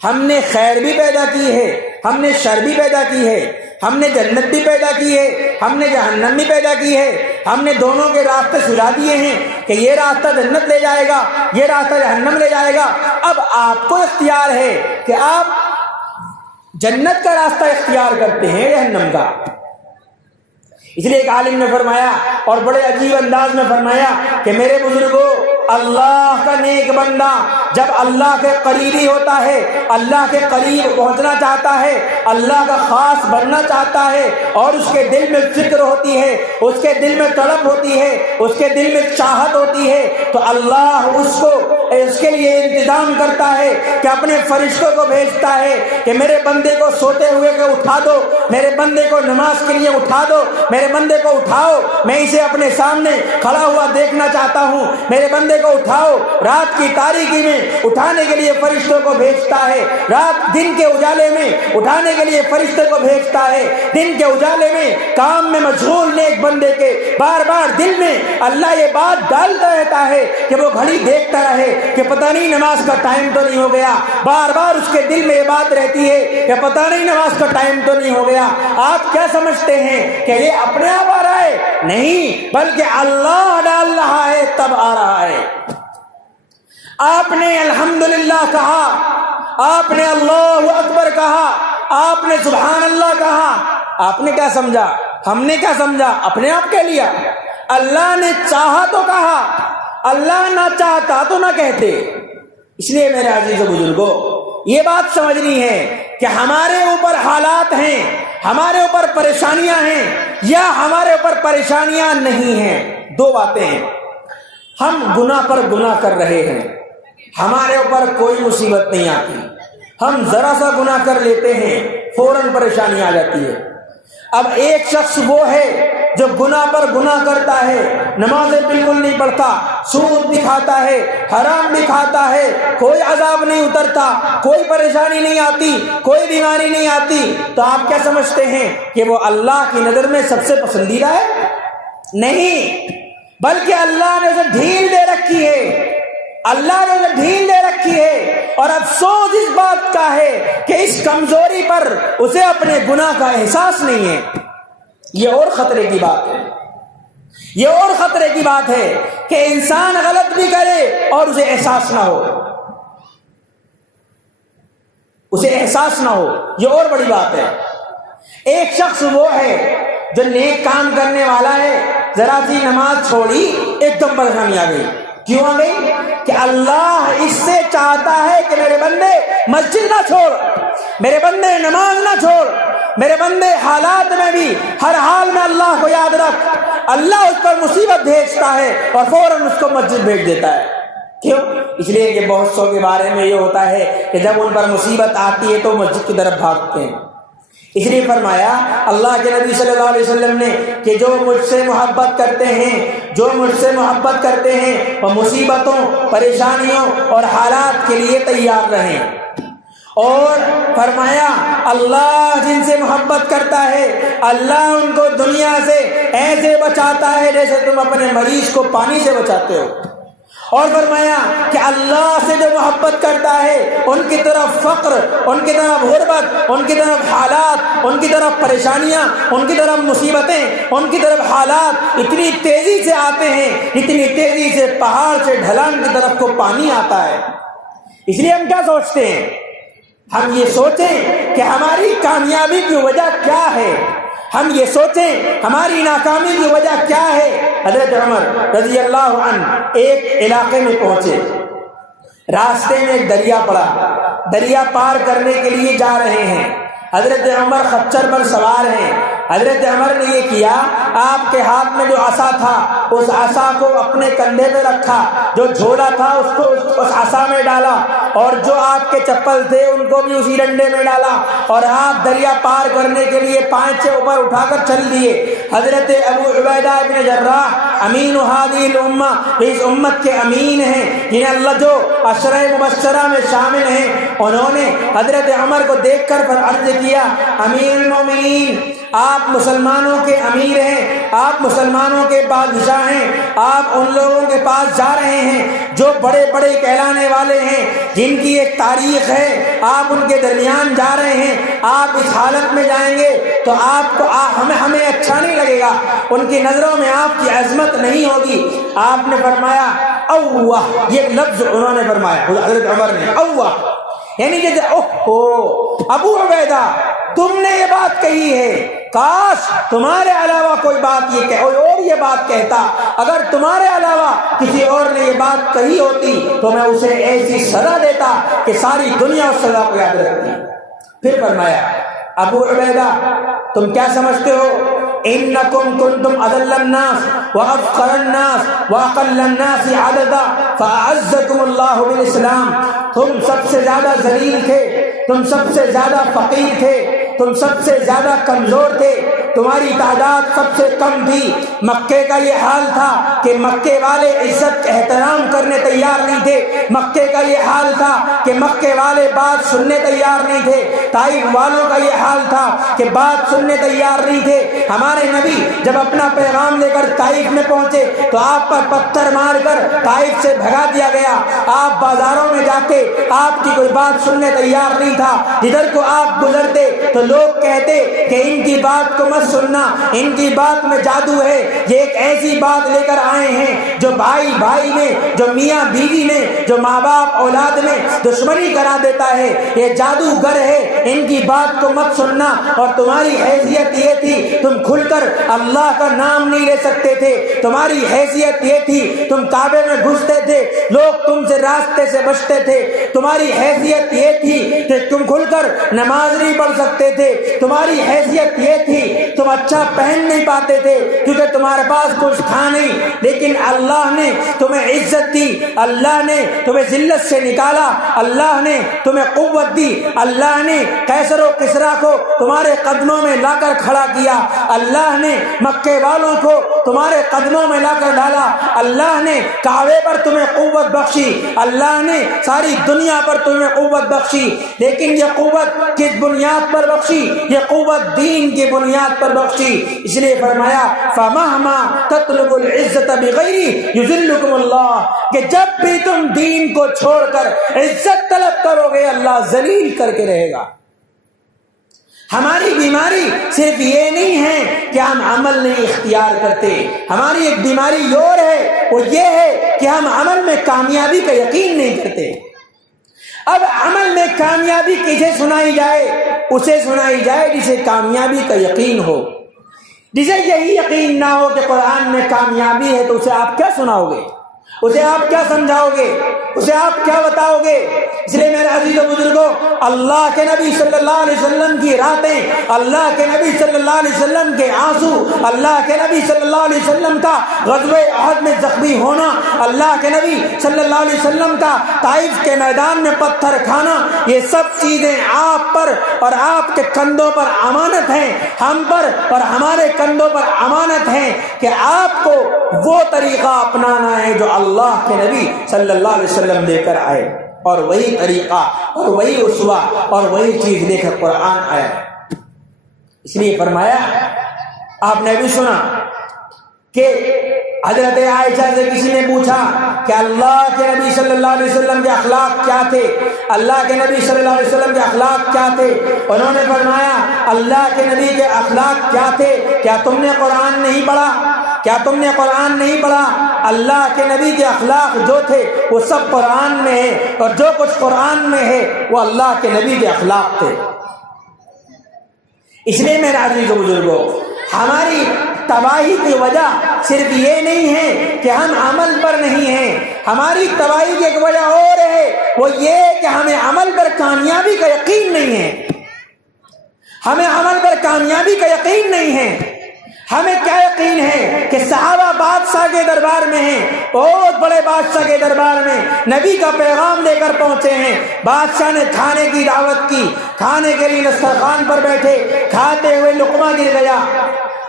ہم نے خیر بھی پیدا کی ہے، ہم نے شر بھی پیدا کی ہے، ہم نے جنت بھی پیدا کی ہے، ہم نے جہنم بھی پیدا کی ہے، ہم نے دونوں کے راستے سجا دیے ہیں کہ یہ راستہ جنت لے جائے گا، یہ راستہ جہنم لے جائے گا۔ اب آپ کو اختیار ہے کہ آپ جنت کا راستہ اختیار کرتے ہیں جہنم کا۔ اس لیے ایک عالم نے فرمایا اور بڑے عجیب انداز میں فرمایا کہ میرے بزرگوں، اللہ کا نیک بندہ جب اللہ کے قریبی ہوتا ہے، اللہ کے قریب پہنچنا چاہتا ہے، اللہ کا خاص بننا چاہتا ہے، اور اس کے دل میں فکر ہوتی ہے، اس کے دل میں طلب ہوتی ہے، اس کے دل میں چاہت ہوتی ہے، تو اللہ اس کے لیے انتظام کرتا ہے کہ اپنے فرشتوں کو بھیجتا ہے کہ میرے بندے کو سوتے ہوئے کو اٹھا دو، میرے بندے کو نماز کے لیے اٹھا دو، میرے بندے کو اٹھاؤ، میں اسے اپنے سامنے کھڑا ہوا دیکھنا چاہتا ہوں، میرے بندے کو اٹھاؤ۔ رات کی تاریکی میں اٹھانے کے لیے فرشتوں کو بھیجتا ہے، دن کے اجالے میں اٹھانے کے لیے فرشتوں کو بھیجتا ہے، دن کے اجالے میں کام میں مشغول نیک بندے کے بار بار دل میں اللہ یہ بات ڈالتا رہتا ہے کہ وہ گھڑی دیکھتا رہے کہ پتہ نہیں نماز کا ٹائم تو نہیں ہو گیا، بار بار اس کے دل میں یہ بات رہتی ہے کہ پتہ نہیں نماز کا ٹائم تو نہیں ہو گیا۔ آپ کیا سمجھتے ہیں کہ یہ اپنے آپ آ رہا ہے؟ نہیں، بلکہ اللہ ڈال رہا ہے تب آ رہا ہے۔ آپ نے الحمدللہ کہا، آپ نے اللہ اکبر کہا، آپ نے سبحان اللہ کہا، آپ نے کیا سمجھا؟ ہم نے کیا سمجھا؟ اپنے آپ کہہ لیا۔ اللہ نے چاہا تو کہا، اللہ نہ چاہتا تو نہ کہتے۔ اس لیے میرے عزیز و بزرگوں، یہ بات سمجھنی ہے کہ ہمارے اوپر حالات ہیں، ہمارے اوپر پریشانیاں ہیں یا ہمارے اوپر پریشانیاں نہیں ہیں۔ دو باتیں ہیں، ہم گناہ پر گناہ کر رہے ہیں، ہمارے اوپر کوئی مصیبت نہیں آتی، ہم ذرا سا گناہ کر لیتے ہیں فوراً پریشانی آ جاتی ہے۔ اب ایک شخص وہ ہے جو گناہ پر گناہ کرتا ہے، نمازیں بالکل نہیں پڑھتا، سود بھی کھاتا ہے، حرام بھی کھاتا ہے، کوئی عذاب نہیں اترتا، کوئی پریشانی نہیں آتی، کوئی بیماری نہیں آتی، تو آپ کیا سمجھتے ہیں کہ وہ اللہ کی نظر میں سب سے پسندیدہ ہے؟ نہیں، بلکہ اللہ نے اسے ڈھیل دے رکھی ہے، اللہ نے اسے ڈھیل دے رکھی ہے، اور افسوس اس بات کا ہے کہ اس کمزوری پر اسے اپنے گناہ کا احساس نہیں ہے۔ یہ اور خطرے کی بات ہے، یہ اور خطرے کی بات ہے کہ انسان غلط بھی کرے اور اسے احساس نہ ہو، اسے احساس نہ ہو، یہ اور بڑی بات ہے۔ ایک شخص وہ ہے جو نیک کام کرنے والا ہے، ذرا سی نماز چھوڑی ایک دم پریشانی آ گئی۔ کیوں آ گئی؟ کہ اللہ اس سے چاہتا ہے کہ میرے بندے مسجد نہ چھوڑ، میرے بندے نماز نہ چھوڑ، میرے بندے حالات میں بھی ہر حال میں اللہ کو یاد رکھ۔ اللہ اس پر مصیبت بھیجتا ہے اور فوراً اس کو مسجد بھیج دیتا ہے۔ کیوں؟ اس لیے کہ بہت سو کے بارے میں یہ ہوتا ہے کہ جب ان پر مصیبت آتی ہے تو مسجد کی طرف بھاگتے ہیں۔ اس لیے فرمایا اللہ کے نبی صلی اللہ علیہ وسلم نے کہ جو مجھ سے محبت کرتے ہیں، جو مجھ سے محبت کرتے ہیں وہ مصیبتوں، پریشانیوں اور حالات کے لیے تیار رہیں، اور فرمایا اللہ جن سے محبت کرتا ہے اللہ ان کو دنیا سے ایسے بچاتا ہے جیسے تم اپنے مریض کو پانی سے بچاتے ہو، اور فرمایا کہ اللہ سے جو محبت کرتا ہے ان کی طرف فقر، ان کی طرف غربت، ان کی طرف حالات، ان کی طرف پریشانیاں، ان کی طرف مصیبتیں، ان کی طرف حالات اتنی تیزی سے آتے ہیں اتنی تیزی سے پہاڑ سے ڈھلان کی طرف کو پانی آتا ہے۔ اس لیے ہم کیا سوچتے ہیں؟ ہم یہ سوچیں کہ ہماری کامیابی کی وجہ کیا ہے، ہم یہ سوچیں ہماری ناکامی کی وجہ کیا ہے۔ حضرت عمر رضی اللہ عنہ ایک علاقے میں پہنچے، راستے میں ایک دریا پڑا، دریا پار کرنے کے لیے جا رہے ہیں، حضرت عمر خچر پر سوار ہیں۔ حضرت عمر نے یہ کیا، آپ کے ہاتھ میں جو عصا تھا اس عصا کو اپنے کندھے پہ رکھا، جو جھولا تھا اس کو اس عصا میں ڈالا، اور جو آپ کے چپل تھے ان کو بھی اسی ڈنڈے میں ڈالا، اور آپ دریا پار کرنے کے لیے پانچ سے اوپر اٹھا کر چل دیے۔ حضرت ابو عبیدہ ابن جراح امین ہذہ الامہ، اس امت کے امین ہیں جنہیں اللہ جو عشرہ مبشرہ میں شامل ہیں، انہوں نے حضرت عمر کو دیکھ کر عرض کیا، امیر المومنین آپ مسلمانوں کے امیر ہیں، آپ مسلمانوں کے بادشاہ ہیں، آپ ان لوگوں کے پاس جا رہے ہیں جو بڑے بڑے کہلانے والے ہیں، جن کی ایک تاریخ ہے، آپ ان کے درمیان جا رہے ہیں، آپ اس حالت میں جائیں گے تو آپ کو ہمیں اچھا نہیں لگے گا، ان کی نظروں میں آپ کی عظمت نہیں ہوگی۔ آپ نے فرمایا اوہ، یہ لفظ انہوں نے فرمایا، حضرت عمر نے، اوہ یعنی جیسے اوہ ابو عبیدہ تم نے یہ بات کہی ہے، کاش تمہارے علاوہ کوئی بات کوئی اور یہ بات کہتا، اگر تمہارے علاوہ کسی اور نے یہ بات کہی ہوتی تو میں اسے ایسی سزا دیتا کہ ساری دنیا اس سزا کو یاد رکھتی۔ پھر فرمایا ابو عبیدہ تم کیا سمجھتے ہو، انکم کنتم اذل الناس وافقر الناس واقل الناس عددا فاعزکم اللہ بالاسلام، تم سب سے زیادہ ذلیل تھے، تم سب سے زیادہ فقیر تھے، تم سب سے زیادہ کمزور تھے، تمہاری تعداد سب سے کم تھی۔ مکے کا یہ حال تھا کہ مکے والے عزت احترام کرنے تیار نہیں تھے، مکے کا یہ حال تھا کہ مکے والے بات سننے تیار نہیں تھے، طائف والوں کا یہ حال تھا کہ بات سننے تیار نہیں تھے۔ ہمارے نبی جب اپنا پیغام لے کر طائف میں پہنچے تو آپ پر پتھر مار کر طائف سے بھگا دیا گیا، آپ بازاروں میں جا کے آپ کی کوئی بات سننے تیار نہیں تھا، جدھر کو آپ گزرتے تو لوگ کہتے کہ ان کی بات کو مت سننا، ان کی بات میں جادو ہے، یہ ایک ایسی بات لے کر آئے ہیں جو بھائی بھائی میں، جو میاں بیوی میں، جو ماں باپ اولاد میں دشمنی کرا دیتا ہے، یہ جادوگر ہے، ان کی بات کو مت سننا۔ اور تمہاری حیثیت یہ تھی تم کھل کر اللہ کا نام نہیں لے سکتے تھے، تمہاری حیثیت یہ تھی تم کعبے میں گھستے تھے، لوگ تم سے راستے سے بچتے تھے، تمہاری حیثیت یہ تھی کہ تم کھل کر نماز نہیں پڑھ سکتے تھے، تمہاری حیثیت یہ تھی تم اچھا پہن نہیں پاتے تھے کیونکہ تمہارے پاس کچھ تھا نہیں، لیکن اللہ نے تمہیں عزت دی، اللہ نے تمہیں ذلت سے نکالا، اللہ نے تمہیں قوت دی، اللہ نے قیصر و کسریٰ کو تمہارے قدموں میں لا کر کھڑا کیا، اللہ نے مکے والوں کو تمہارے قدموں میں لا کر ڈالا، اللہ نے کعبے پر تمہیں قوت بخشی، اللہ نے ساری دنیا پر تمہیں قوت بخشی، لیکن یہ قوت کس بنیاد پر بخشی؟ یہ قوت دین کی بنیاد پر بخشی۔ اس لیے فرمایا فَمَهْمَا تَطْلُبُ الْعِزَّةَ بِغَيْرِ يُذِلُّكُمُ اللَّهُ، کہ جب بھی تم دین کو چھوڑ کر عزت طلب کرو گے اللہ ذلیل کر کے رہے گا۔ ہماری بیماری صرف یہ نہیں ہے کہ ہم عمل نہیں اختیار کرتے، ہماری ایک بیماری اور ہے، وہ یہ ہے کہ ہم عمل میں کامیابی کا یقین نہیں کرتے۔ اب عمل میں کامیابی کسے سنائی جائے؟ اسے سنائی جائے جسے کامیابی کا یقین ہو۔ جسے یہی یقین نہ ہو کہ قرآن میں کامیابی ہے تو اسے آپ کیا سناؤ گے؟ اسے آپ کیا سمجھاؤ گے؟ اسے آپ کیا بتاؤ گے؟ اس لیے میرے عزیز و بزرگوں، اللہ کے نبی صلی اللہ علیہ وسلم کی راتیں، اللہ کے نبی صلی اللہ علیہ وسلم کے آنسو، اللہ کے نبی صلی اللہ علیہ وسلم کا غزوہ احد میں زخمی ہونا، اللہ کے نبی صلی اللہ علیہ وسلم کا طائف کے میدان میں پتھر کھانا، یہ سب چیزیں آپ پر اور آپ کے کندھوں پر امانت ہیں، ہم پر اور ہمارے کندھوں پر امانت ہیں کہ آپ کو وہ طریقہ اپنانا ہے جو اللہ کے نبی صلی اللہ علیہ وسلم لے کر آئے، اور وہی طریقہ اور وہی اسوہ اور وہی چیز لے کر قرآن آیا۔ اس لیے فرمایا، آپ نے بھی سنا کہ حضرت عائشہ سے کسی نے پوچھا کہ اللہ کے نبی صلی اللہ علیہ وسلم کے اخلاق کیا تھے، اللہ کے نبی صلی اللہ علیہ وسلم کے اخلاق کیا تھے؟ انہوں نے فرمایا اللہ کے نبی کے اخلاق کیا تھے؟ کیا تم نے قرآن نہیں پڑھا؟ کیا تم نے قرآن نہیں پڑھا؟ اللہ کے نبی کے اخلاق جو تھے وہ سب قرآن میں ہے، اور جو کچھ قرآن میں ہے وہ اللہ کے نبی کے اخلاق تھے۔ اس لیے میرے عزیز و بزرگوں، ہماری تباہی کی وجہ صرف یہ نہیں ہے کہ ہم عمل پر نہیں ہیں، ہماری تباہی کی ایک وجہ اور ہے، وہ یہ ہے کہ ہمیں عمل پر کامیابی کا یقین نہیں ہے۔ ہمیں عمل پر کامیابی کا یقین نہیں ہے۔ ہمیں کیا یقین ہے کہ صحابہ بادشاہ کے دربار میں ہیں، بہت بڑے بادشاہ کے دربار میں نبی کا پیغام لے کر پہنچے ہیں، بادشاہ نے کھانے کی دعوت کی، کھانے کے لیے دسترخوان پر بیٹھے، کھاتے ہوئے لقمہ گر گیا،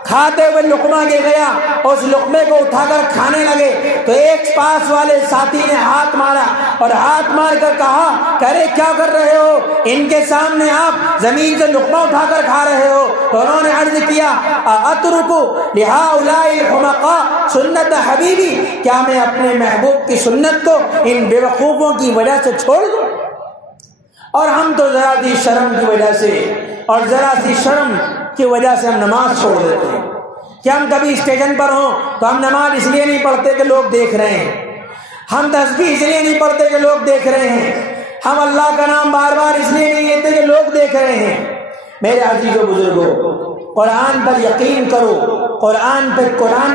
کھاتے ہوئے لقمہ گر گیا، اس لقمے کو اٹھا کر کھانے لگے تو ایک پاس والے ساتھی نے ہاتھ مارا اور ہاتھ مار کر کہا کہ ارے کیا کر رہے ہو، ان کے سامنے آپ زمین سے لقمہ اٹھا کر کھا رہے ہو؟ تو انہوں نے عرض کیا اترکو لہؤلاء الحمقاء سنت حبیبی، کیا میں اپنے محبوب کی سنت کو ان بے وقوفوں کی وجہ سے چھوڑ دوں؟ اور ہم تو ذرا سی شرم کی وجہ سے اور ذرا سی شرم کی وجہ سے ہم نماز چھوڑ دیتے ہیں کہ ہم کبھی اسٹیشن پر ہوں تو ہم نماز اس لیے نہیں پڑھتے کہ لوگ دیکھ رہے ہیں، ہم تسبیح اس لیے نہیں پڑھتے کہ لوگ دیکھ رہے ہیں، ہم اللہ کا نام بار بار اس لیے نہیں لیتے کہ لوگ دیکھ رہے ہیں۔ میرے عزیز و بزرگوں، قرآن پر یقین کرو، قرآن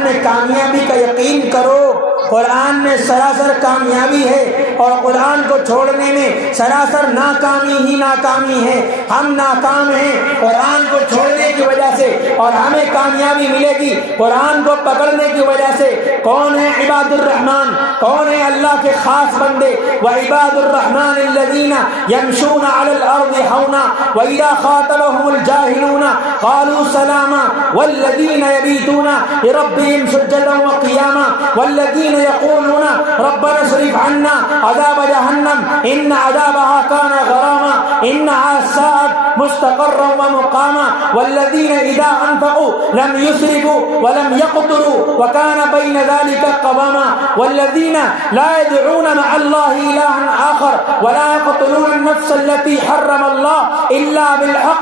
میں کامیابی کا یقین کرو، قرآن میں سراسر کامیابی ہے اور قرآن کو چھوڑنے میں سراسر ناکامی ہی ناکامی ہے۔ ہم ناکام ہیں قرآن کو چھوڑنے کی وجہ سے، اور ہمیں کامیابی ملے گی قرآن کو پکڑنے کی وجہ سے۔ کون ہے عباد الرحمن؟ کون ہے اللہ کے خاص بندے؟ وعباد الرحمن الذین یمشون علی الارض ہونا واذا خاطبهم الجاہلون قالوا سلاما والذین یبیتون لربهم سجدا وقیاما والذین يقولون ربنا اصرف عنا عذاب جهنم ان عذابها كان غراما انها ساءت مستقرا ومقاما والذين اذا انفقوا لم يسرفوا ولم يقتروا وكان بين ذلك قواما والذين لا يدعون مع الله الها اخر ولا يقتلون النفس التي حرم الله الا بالحق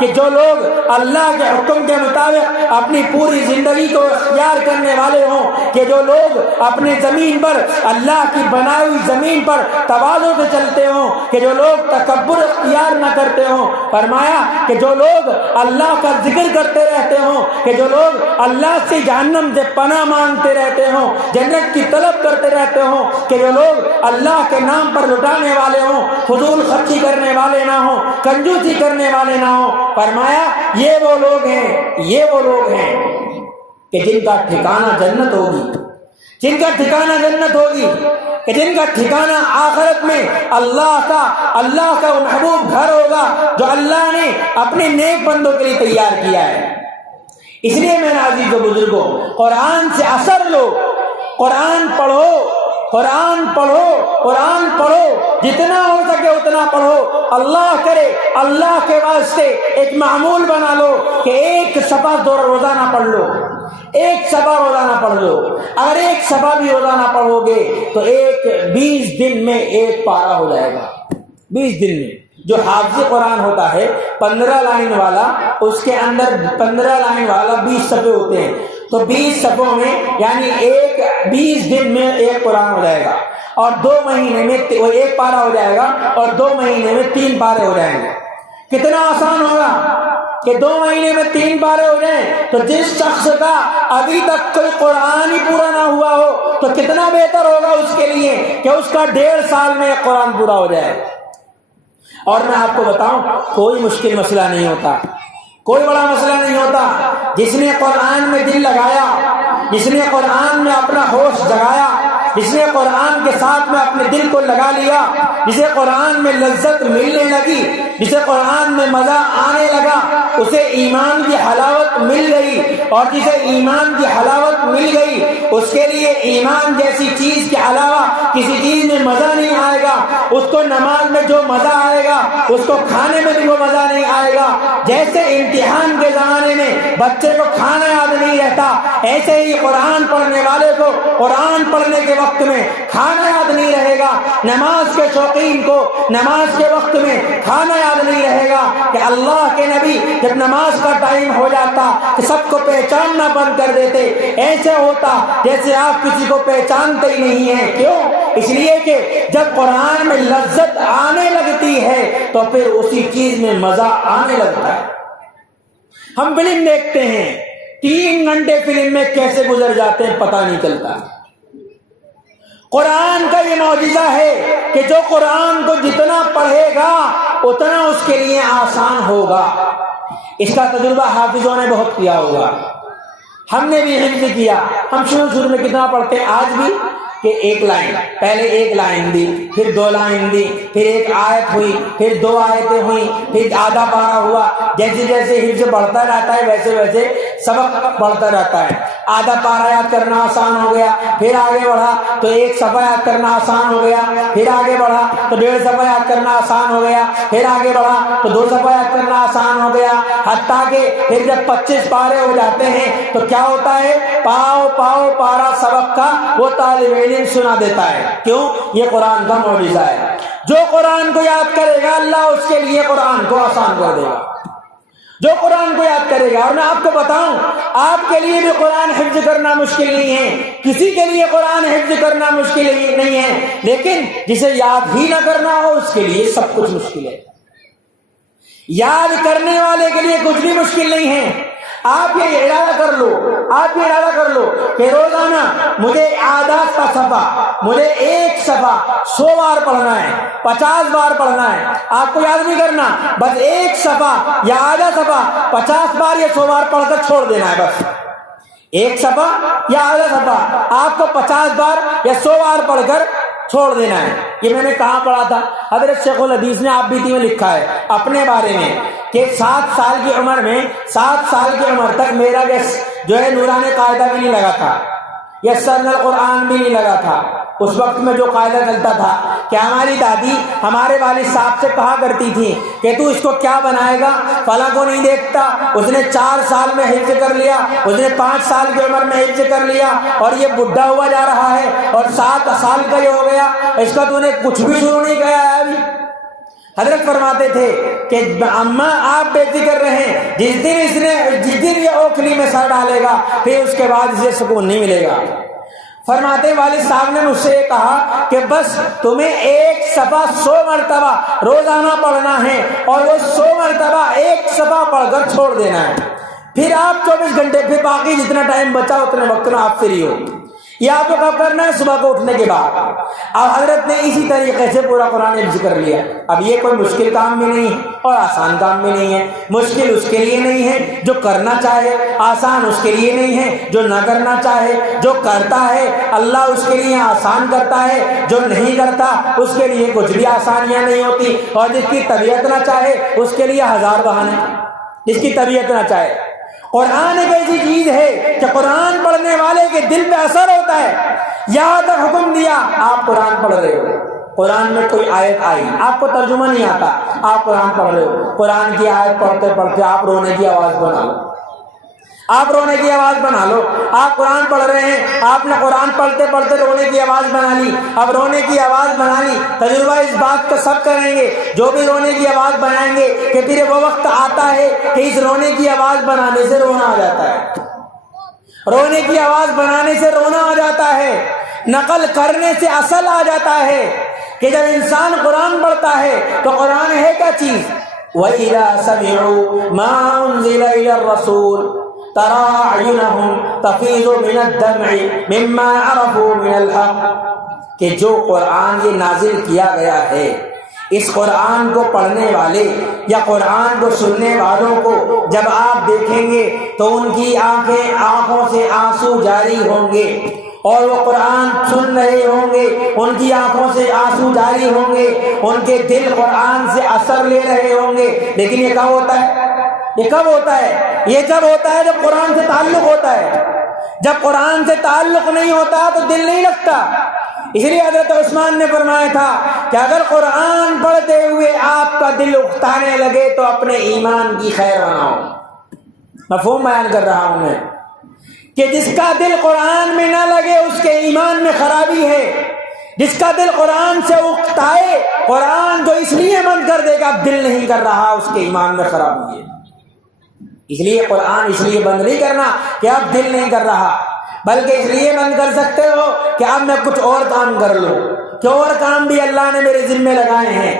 کہ جو لوگ اللہ کے حکم کے مطابق اپنی پوری زندگی کو اختیار کرنے والے ہوں، کہ جو لوگ اپنے زمین پر اللہ کی بنائی ہوئی زمین پر تواضع سے چلتے ہوں، کہ جو لوگ تکبر اختیار نہ کرتے ہوں۔ فرمایا کہ جو لوگ اللہ کا ذکر کرتے رہتے ہوں، کہ جو لوگ اللہ سے جہنم سے پناہ مانگتے رہتے ہوں، جنت کی طلب کرتے رہتے ہوں، کہ جو لوگ اللہ کے نام پر لٹانے والے ہوں، فضول خرچی کرنے والے نہ ہوں، کنجوسی کرنے والے نہ ہوں۔ فرمایا یہ وہ لوگ ہیں کہ جن کا ٹھکانہ جنت ہوگی، جن کا ٹھکانہ جنت ہوگی، کہ جن کا ٹھکانہ آخرت میں اللہ کا وہ محبوب گھر ہوگا جو اللہ نے اپنے نیک بندوں کے لیے تیار کیا ہے۔ اس لیے میرے عزیز و بزرگوں، قرآن سے اثر لو، قرآن پڑھو، قرآن پڑھو، قرآن پڑھو، جتنا ہو سکے اتنا پڑھو۔ اللہ کرے اللہ کے واسطے ایک معمول بنا لو کہ ایک صفحہ روزانہ پڑھ لو، ایک صفحہ روزانہ پڑھ لو۔ اگر ایک صفحہ بھی روزانہ پڑھو گے تو 20 دن میں ایک پارہ ہو جائے گا، 20 دن میں۔ جو حافظ قرآن ہوتا ہے 15 لائن والا، اس کے اندر 15 لائن والا 20 صفحے ہوتے ہیں، تو 20 صفحوں میں یعنی 20 دن میں ایک قرآن ہو جائے گا، اور 2 مہینے میں ایک پارہ ہو جائے گا، اور 2 مہینے میں 3 پارے ہو جائیں گے۔ کتنا آسان ہوگا کہ 2 مہینے میں 3 پارے ہو جائیں۔ تو جس شخص کا ابھی تک کوئی قرآن ہی پورا نہ ہوا ہو تو کتنا بہتر ہوگا اس کے لیے کہ اس کا 1.5 سال میں قرآن پورا ہو جائے۔ اور میں آپ کو بتاؤں، کوئی مشکل مسئلہ نہیں ہوتا، کوئی بڑا مسئلہ نہیں ہوتا۔ جس نے قرآن میں دل لگایا، جس نے قرآن میں اپنا ہوش جگایا، جس نے قرآن کے ساتھ میں اپنے دل کو لگا لیا، جسے قرآن میں لذت ملنے لگی، جسے قرآن میں مزہ آنے لگا، اسے ایمان کی حلاوت مل گئی، اور جسے ایمان کی حلاوت مل گئی اس کے لیے ایمان جیسی چیز کے علاوہ کسی چیز میں مزہ نہیں آئے گا۔ اس کو نماز میں جو مزہ آئے گا اس کو کھانے میں بھی وہ مزہ نہیں آئے گا۔ جیسے امتحان کے زمانے میں بچے کو کھانا یاد نہیں رہتا، ایسے ہی قرآن پڑھنے والے کو قرآن پڑھنے کے وقت میں کھانا یاد نہیں رہے گا۔ نماز کے شوقین کو نماز کے وقت میں کھانا یاد نہیں رہے گا کہ اللہ کے نبی جب نماز کا ٹائم ہو جاتا کہ سب کو پہچاننا بند کر دیتے، ایسے ہوتا جیسے آپ کسی کو پہچانتے ہی نہیں ہیں۔ کیوں؟ اس لیے کہ جب قرآن میں لذت آنے لگتی ہے تو پھر اسی چیز میں مزہ آنے لگتا ہے۔ ہم فلم دیکھتے ہیں، 3 گھنٹے فلم میں کیسے گزر جاتے ہیں پتہ نہیں چلتا۔ قرآن کا یہ معجزہ ہے کہ جو قرآن کو جتنا پڑھے گا اتنا اس کے لیے آسان ہوگا۔ اس کا تجربہ حافظوں نے بہت کیا ہوگا، ہم نے بھی حفظ کیا۔ ہم شروع میں کتنا پڑھتے ہیں آج بھی کہ 1 لائن، پہلے 1 لائن دی، پھر 2 لائن دی، پھر 1 آیت ہوئی، پھر 2 آیتیں ہوئیں، پھر آدھا پارہ ہوا۔ جیسے جیسے حفظ بڑھتا رہتا ہے ویسے ویسے سبق بڑھتا رہتا ہے۔ آدھا پارہ یاد کرنا آسان ہو گیا، پھر آگے بڑھا تو 1 صفحہ یاد کرنا آسان ہو گیا، پھر آگے بڑھا تو 1.5 صفحہ یاد کرنا آسان ہو گیا، پھر آگے بڑھا تو 2 صفحہ یاد کرنا آسان ہو گیا، حتیٰ کہ پھر جب 25 پارے ہو جاتے ہیں تو کیا ہوتا ہے، پاؤ پارہ سبق کا وہ طالب علم سنا دیتا ہے۔ کیوں؟ یہ قرآن کا معجزہ ہے۔ جو قرآن کو یاد کرے گا اللہ اس کے لیے قرآن کو آسان کر دے گا، جو قرآن کو یاد کرے گا۔ اور میں آپ کو بتاؤں، آپ کے لیے بھی قرآن حفظ کرنا مشکل نہیں ہے، کسی کے لیے قرآن حفظ کرنا مشکل نہیں ہے، لیکن جسے یاد ہی نہ کرنا ہو اس کے لیے سب کچھ مشکل ہے۔ یاد کرنے والے کے لیے کچھ بھی مشکل نہیں ہے۔ آپ یہ ارادہ کر لو کہ روزانہ مجھے آدھا صفحہ، مجھے 1 صفحہ 100 بار پڑھنا ہے، 50 بار پڑھنا ہے۔ آپ کو یاد نہیں کرنا، بس 1 صفحہ یا آدھا صفحہ 50 بار یا 100 بار پڑھ کر چھوڑ دینا ہے۔ بس 1 صفحہ یا آدھا صفحہ آپ کو 50 بار یا 100 بار پڑھ کر چھوڑ دینا ہے۔ یہ میں نے کہاں پڑھا تھا؟ حضرت شیخ الحدیث نے آپ بیتی میں لکھا ہے اپنے بارے میں کہ 7 سال کی عمر میں 7 سال کی عمر تک میرا جو ہے نورانی قاعدہ بھی نہیں لگا تھا، یسرنا القرآن بھی نہیں لگا تھا۔ اس وقت میں جو قاعدہ چلتا تھا کہ ہماری دادی ہمارے والد صاحب سے کہا کرتی تھی کہ تو اس کو کیا بنائے گا، فلاں کو نہیں دیکھتا، اس نے 4 سال میں حفظ کر لیا، اس نے 5 سال کی عمر میں حفظ کر لیا، اور یہ بڈھا ہوا جا رہا ہے اور 7 سال کا یہ ہو گیا، اس کا تو نے کچھ بھی شروع نہیں کیا ہے ابھی۔ حضرت فرماتے تھے کہ اماں آپ بے فکر رہیں، جس دن یہ اوکھلی میں سر ڈالے گا پھر اس کے بعد اسے سکون نہیں ملے گا۔ فرماتے والد صاحب نے مجھ سے یہ کہا کہ بس تمہیں 1 صفحہ 100 مرتبہ روزانہ پڑھنا ہے، اور وہ 100 مرتبہ 1 صفحہ پڑھ کر چھوڑ دینا ہے، پھر آپ 24 گھنٹے، پھر باقی جتنا ٹائم بچا اتنے وقت میں آپ فری ہو۔ یہ آپ کو کب کرنا ہے؟ صبح کو اٹھنے کے بعد۔ اب حضرت نے اسی طریقے سے پورا قرآن حفظ کر لیا۔ اب یہ کوئی مشکل کام بھی نہیں ہے اور آسان کام بھی نہیں ہے۔ مشکل اس کے لیے نہیں ہے جو کرنا چاہے، آسان اس کے لیے نہیں ہے جو نہ کرنا چاہے۔ جو کرتا ہے اللہ اس کے لیے آسان کرتا ہے، جو نہیں کرتا اس کے لیے کچھ بھی آسانیاں نہیں ہوتی۔ اور جس کی طبیعت نہ چاہے اس کے لیے ہزار بہانے، جس کی طبیعت نہ چاہے۔ قرآن ایک ایسی چیز ہے کہ قرآن پڑھنے والے کے دل پہ اثر ہوتا ہے۔ یہاں تک حکم دیا، آپ قرآن پڑھ رہے ہو، قرآن میں کوئی آیت آئی، آپ کو ترجمہ نہیں آتا، آپ قرآن پڑھ رہے ہو، قرآن کی آیت پڑھتے پڑھتے آپ رونے کی آواز بنا لو، آپ رونے کی آواز بنا لو۔ آپ قرآن پڑھ رہے ہیں، آپ نے قرآن پڑھتے پڑھتے رونے کی آواز بنا لی۔ اب رونے کی آواز بنا لی، تجربہ اس بات کا سب کریں گے جو بھی رونے کی آواز بنائیں گے کہ پھر وہ وقت آتا ہے کہ اس رونے کی آواز بنانے سے رونا آ جاتا ہے، رونے کی آواز بنانے سے رونا آ جاتا ہے، نقل کرنے سے اصل آ جاتا ہے کہ جب انسان قرآن پڑھتا ہے تو قرآن ہے کیا چیز؟ وَإِذَا سَمِعُوا مَا أُنزِلَ إِلَى الرَّسُولِ تَرَىٰ أَعْيُنَهُمْ تَفِيضُ مِنَ الدَّمْعِ مِمَّا عَرَفُوا مِنَ الْحَقِّ، کہ جو قرآن یہ نازل کیا گیا ہے، اس قرآن کو پڑھنے والے یا قرآن کو سننے والوں کو جب آپ دیکھیں گے تو ان کی آنکھوں سے آنسو جاری ہوں گے، اور وہ قرآن سن رہے ہوں گے، ان کی آنکھوں سے آنسو جاری ہوں گے، ان کے دل قرآن سے اثر لے رہے ہوں گے۔ لیکن یہ کب ہوتا ہے؟ یہ کب ہوتا ہے؟ یہ جب ہوتا ہے جب قرآن سے تعلق ہوتا ہے۔ جب قرآن سے تعلق نہیں ہوتا تو دل نہیں لگتا۔ اس لیے حضرت عثمان نے فرمایا تھا کہ اگر قرآن پڑھتے ہوئے آپ کا دل اکتانے لگے تو اپنے ایمان کی خیر بناؤ۔ مفہوم بیان کر رہا ہوں میں کہ جس کا دل قرآن میں نہ لگے اس کے ایمان میں خرابی ہے۔ جس کا دل قرآن سے اکتائے، قرآن جو اس لیے بند کر دے گا دل نہیں کر رہا، اس کے ایمان میں خرابی ہے۔ اس لیے قرآن اس لیے بند نہیں کرنا کہ اب دل نہیں کر رہا، بلکہ اس لیے بند کر سکتے ہو کہ اب میں کچھ اور کام کر لوں، کہ اور کام بھی اللہ نے میرے ذمہ لگائے ہیں۔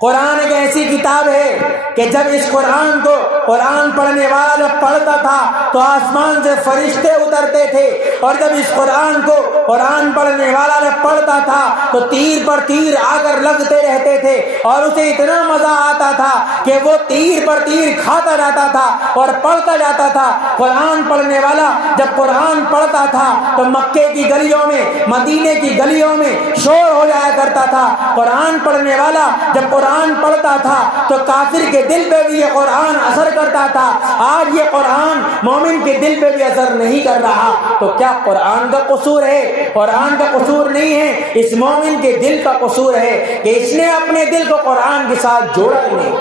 قرآن ایک ایسی کتاب ہے کہ جب اس قرآن کو قرآن پڑھنے والا جب پڑھتا تھا تو آسمان سے فرشتے اترتے تھے، اور جب اس قرآن کو قرآن پڑھنے والا جب پڑھتا تھا تو تیر پر تیر آ کر لگتے رہتے تھے، اور اسے اتنا مزہ آتا تھا کہ وہ تیر پر تیر کھاتا جاتا تھا اور پڑھتا جاتا تھا۔ قرآن پڑھنے والا جب قرآن پڑھتا تھا تو مکے کی گلیوں میں، مدینے کی گلیوں میں شور ہو جایا کرتا تھا۔ قرآن پڑھنے والا جب قرآن پڑھتا تھا تو کافر کے دل پہ بھی یہ قرآن اثر کرتا تھا۔ آج یہ قرآن مومن کے دل پہ بھی اثر نہیں کر رہا، تو کیا قرآن کا قصور ہے؟ قرآن کا قصور نہیں ہے، اس مومن کے دل کا قصور ہے کہ اس نے اپنے دل کو قرآن کے ساتھ جوڑا ہی نہیں۔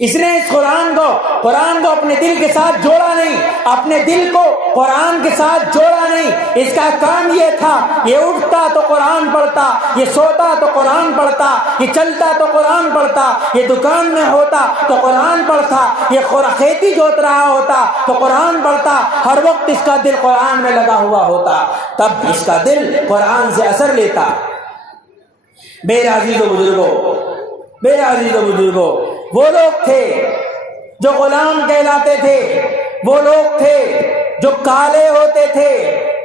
اس نے اس قرآن کو اپنے دل کے ساتھ جوڑا نہیں، اپنے دل کو قرآن کے ساتھ جوڑا نہیں۔ اس کا کام یہ تھا، یہ اٹھتا تو قرآن پڑھتا، یہ سوتا تو قرآن پڑھتا، یہ چلتا تو قرآن پڑھتا، یہ دکان میں ہوتا تو قرآن پڑھتا، یہ کھیتی جوت رہا ہوتا تو قرآن پڑھتا، ہر وقت اس کا دل قرآن میں لگا ہوا ہوتا، تب اس کا دل قرآن سے اثر لیتا۔ میرے عزیز و بزرگوں، وہ لوگ تھے جو غلام کہلاتے تھے، وہ لوگ تھے جو کالے ہوتے تھے،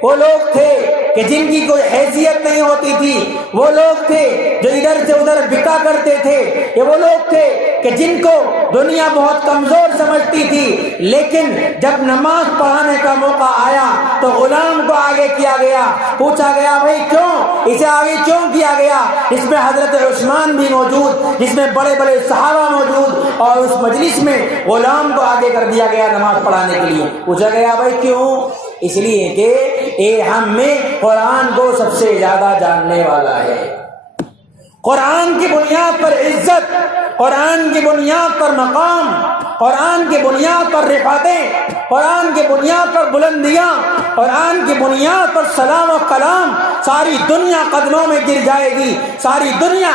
وہ لوگ تھے کہ جن کی کوئی حیثیت نہیں ہوتی تھی، وہ لوگ تھے جو ادھر سے ادھر بکا کرتے تھے، یہ وہ لوگ تھے کہ جن کو دنیا بہت کمزور سمجھتی تھی، لیکن جب نماز پڑھانے کا موقع آیا تو غلام کو آگے کیا گیا۔ پوچھا گیا بھائی کیوں اسے آگے کیوں کیا گیا؟ اس میں حضرت عثمان بھی موجود، جس میں بڑے بڑے صحابہ موجود، اور اس مجلس میں غلام کو آگے کر دیا گیا نماز پڑھانے کے لیے۔ پوچھا گیا بھائی کیوں؟ اس لیے کہ ہم میں قرآن کو سب سے زیادہ جاننے والا ہے۔ قرآن کی بنیاد پر عزت، قرآن کی بنیاد پر مقام، قرآن کی بنیاد پر رفعتیں، قرآن کی بنیاد پر بلندیاں، قرآن کی بنیاد پر سلام و کلام، ساری دنیا قدموں میں گر جائے گی، ساری دنیا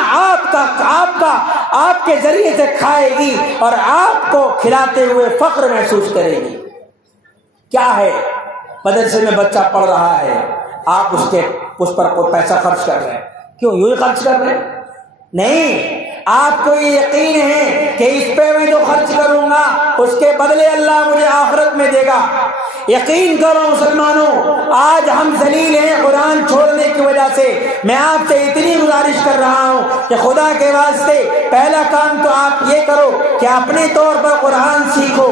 آپ کے ذریعے سے کھائے گی اور آپ کو کھلاتے ہوئے فخر محسوس کرے گی۔ کیا ہے؟ مدرسے میں بچہ پڑھ رہا ہے، آپ اس پر کوئی پیسہ خرچ کر رہے ہیں، کیوں یوں ہی خرچ کر رہے ہیں؟ نہیں، آپ کو یہ یقین ہے کہ اس پہ میں جو خرچ کروں گا اس کے بدلے اللہ مجھے آخرت میں دے گا۔ یقین کرو مسلمانوں، آج ہم ذلیل ہیں قرآن چھوڑنے کی وجہ سے. میں آپ سے اتنی گزارش کر رہا ہوں کہ خدا کے واسطے پہلا کام تو آپ یہ کرو کہ اپنے طور پر قرآن سیکھو.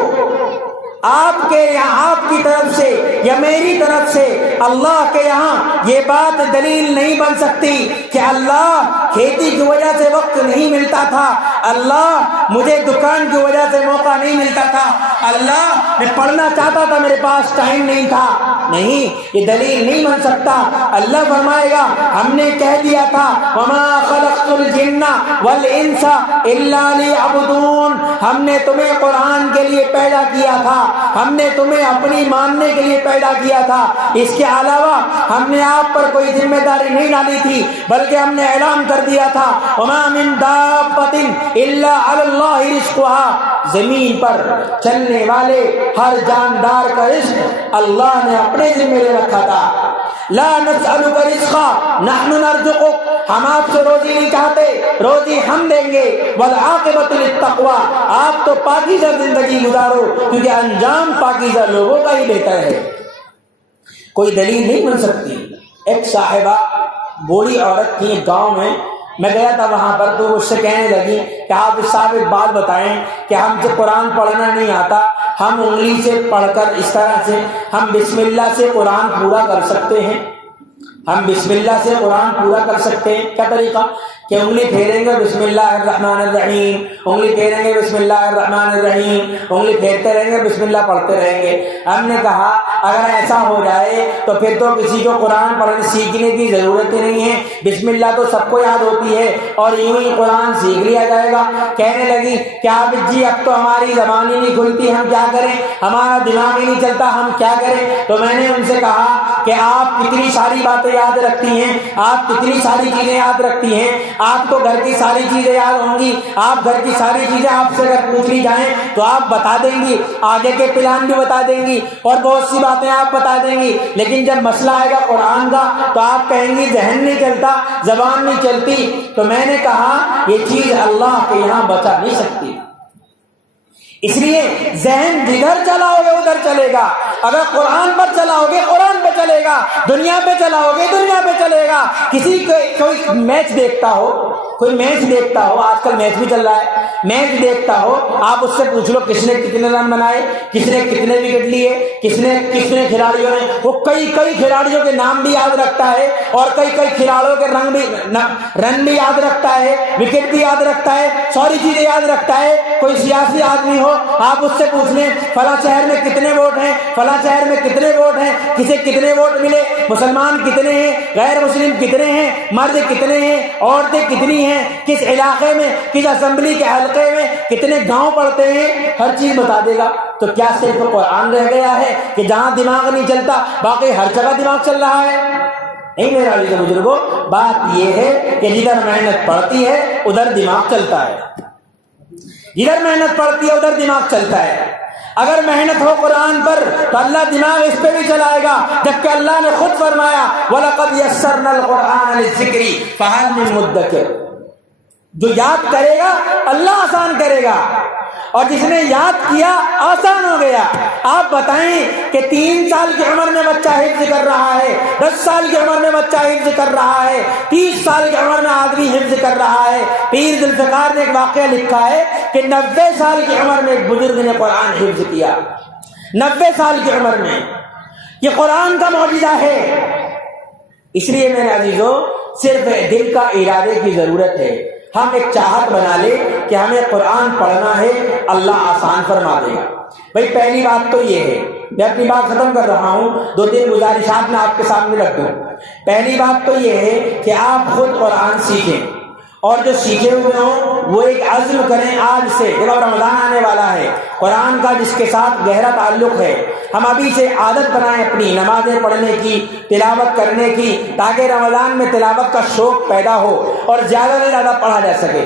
آپ کے یہاں آپ کی طرف سے یا میری طرف سے اللہ کے یہاں یہ بات دلیل نہیں بن سکتی کہ اللہ کھیتی کی وجہ سے وقت نہیں ملتا تھا, اللہ مجھے دکان کی وجہ سے موقع نہیں ملتا تھا, اللہ میں پڑھنا چاہتا تھا میرے پاس ٹائم نہیں تھا. نہیں, یہ دلیل نہیں بن سکتا. اللہ فرمائے گا ہم نے کہہ دیا تھا وما خلقت الجن والانس الا لیعبدون, ہم نے تمہیں قرآن کے لیے پیدا کیا تھا, ہم نے تمہیں اپنی ماننے کے لیے پیدا کیا تھا. اس کے علاوہ ہم نے آپ پر کوئی ذمہ داری نہیں ڈالی تھی, بلکہ ہم نے اعلان کر دیا تھا وما من دابۃ الا علی اللہ رزقها, زمین پر چلنے والے ہر جاندار کا رزق اللہ نے اپنے ذمہ لے رکھا تھا. لا نسألک رزقا نحن نرزقک, ہم آپ سے روزی نہیں چاہتے, روزی ہم دیں گے. والعاقبۃ للتقوی, آپ تو پاکیزہ زندگی گزارو کیونکہ انجام پاکیزہ لوگوں کا ہی بہتر ہے. کوئی دلیل نہیں بن سکتی. ایک صاحبہ بوڑھی عورت تھی گاؤں میں گیا تھا وہاں پر, تو مجھ سے کہنے لگی کہ آپ صاحب ایک بات بتائیں کہ ہم سے قرآن پڑھنا نہیں آتا, ہم انگلی سے پڑھ کر اس طرح سے ہم بسم اللہ سے قرآن پورا کر سکتے ہیں, ہم بسم اللہ سے قرآن پورا کر سکتے ہیں. کیا طریقہ کہ انگلی پھیریں گے بسم اللہ الرحمن الرحیم, انگلی پھیریں گے بسم اللہ الرحمن الرحیم, انگلی پھیرتے رہیں گے بسم اللہ پڑھتے رہیں گے. ہم نے کہا اگر ایسا ہو جائے تو پھر تو کسی کو قرآن پڑھنے سیکھنے کی ضرورت ہی نہیں ہے, بسم اللہ تو سب کو یاد ہوتی ہے اور یوں ہی قرآن سیکھ لیا جائے گا. کہنے لگی کہ آپ جی اب تو ہماری زبان ہی نہیں کھلتی, ہم کیا کریں, ہمارا دماغ ہی نہیں چلتا, ہم کیا کریں. تو میں نے ان سے کہا کہ آپ کتنی ساری باتیں یاد رکھتی ہیں, آپ کتنی ساری چیزیں یاد رکھتی ہیں, آپ کو گھر کی ساری چیزیں یاد ہوں گی, آپ گھر کی ساری چیزیں آپ سے اگر پوچھ لی جائیں تو آپ بتا دیں گی, آگے کے پلان بھی بتا دیں گی اور بہت سی باتیں آپ بتا دیں گی. لیکن جب مسئلہ آئے گا قرآن کا تو آپ کہیں گی ذہن نہیں چلتا, زبان نہیں چلتی. تو میں نے کہا یہ چیز اللہ کے یہاں بچا نہیں سکتی. اس لیے ذہن جدھر چلاؤ گے ادھر چلے گا. اگر قرآن پر چلاؤ گے قرآن پہ چلے گا, دنیا پہ چلاؤ گے دنیا پہ چلے گا. کسی کوئی میچ دیکھتا ہو, کوئی میچ دیکھتا ہو, آج کل میچ بھی چل رہا ہے, میچ دیکھتا ہو, آپ اس سے پوچھ لو کس نے کتنے رن بنائے, کس نے کتنے وکٹ لیے, کس نے کھلاڑیوں نے, وہ کئی کھلاڑیوں کے نام بھی یاد رکھتا ہے اور کئی کھلاڑیوں کے رن بھی یاد رکھتا ہے, وکٹ بھی یاد رکھتا ہے, ساری چیزیں یاد رکھتا ہے. کوئی سیاسی آدمی ہو, آپ اس سے پوچھ لیں فلاں شہر میں کتنے ووٹ ہیں, فلاں شہر میں کتنے ووٹ ہیں, کسے کتنے ووٹ ملے, مسلمان کتنے ہیں, غیر مسلم کتنے ہیں, مرد کتنے ہیں, عورتیں کتنی ہیں, کس علاقے میں, کس اسمبلی کے حلقے میں کتنے گاؤں پڑتے ہیں, ہر چیز بتا دے گا. تو کیا صرف قرآن رہ گیا ہے کہ جہاں دماغ نہیں چلتا باقی ہر جگہ دماغ چل رہا ہے؟ نہیں میرے عزیز بزرگوں, بات یہ ہے کہ جدھر محنت پڑتی ہے ادھر دماغ چلتا ہے, جدھر محنت پڑتی ہے ادھر دماغ چلتا ہے. اگر محنت ہو قرآن پر تو اللہ دماغ اس پہ بھی چلائے گا, جبکہ اللہ نے خود فرمایا وَلَقَدْ يَسَّرْنَا الْقُرْآنَ لِلذِّكْرِ فَهَلْ مِن مُدَّكِرٍ. جو یاد کرے گا اللہ آسان کرے گا, اور جس نے یاد کیا آسان ہو گیا. آپ بتائیں کہ 3 سال کی عمر میں بچہ حفظ کر رہا ہے, 10 سال کی عمر میں بچہ حفظ کر رہا ہے, 30 سال کی عمر میں آدمی حفظ کر رہا ہے. پیر ذوالفقار نے ایک واقعہ لکھا ہے کہ 90 سال کی عمر میں ایک بزرگ نے قرآن حفظ کیا, 90 سال کی عمر میں. یہ قرآن کا معجزہ ہے. اس لیے میرے عزیزوں صرف دل کا ارادے کی ضرورت ہے. ہم ایک چاہت بنا لیں کہ ہمیں قرآن پڑھنا ہے, اللہ آسان فرما دے گا. بھائی پہلی بات تو یہ ہے, میں اپنی بات ختم کر رہا ہوں, 2-3 گزارشات میں آپ کے سامنے رکھ دوں. پہلی بات تو یہ ہے کہ آپ خود قرآن سیکھیں, اور جو سیکھے ہوئے ہوں وہ ایک عزم کریں آج سے. دیکھو رمضان آنے والا ہے, قرآن کا جس کے ساتھ گہرا تعلق ہے, ہم ابھی سے عادت بنائیں اپنی نمازیں پڑھنے کی, تلاوت کرنے کی, تاکہ رمضان میں تلاوت کا شوق پیدا ہو اور زیادہ سے زیادہ پڑھا جا سکے.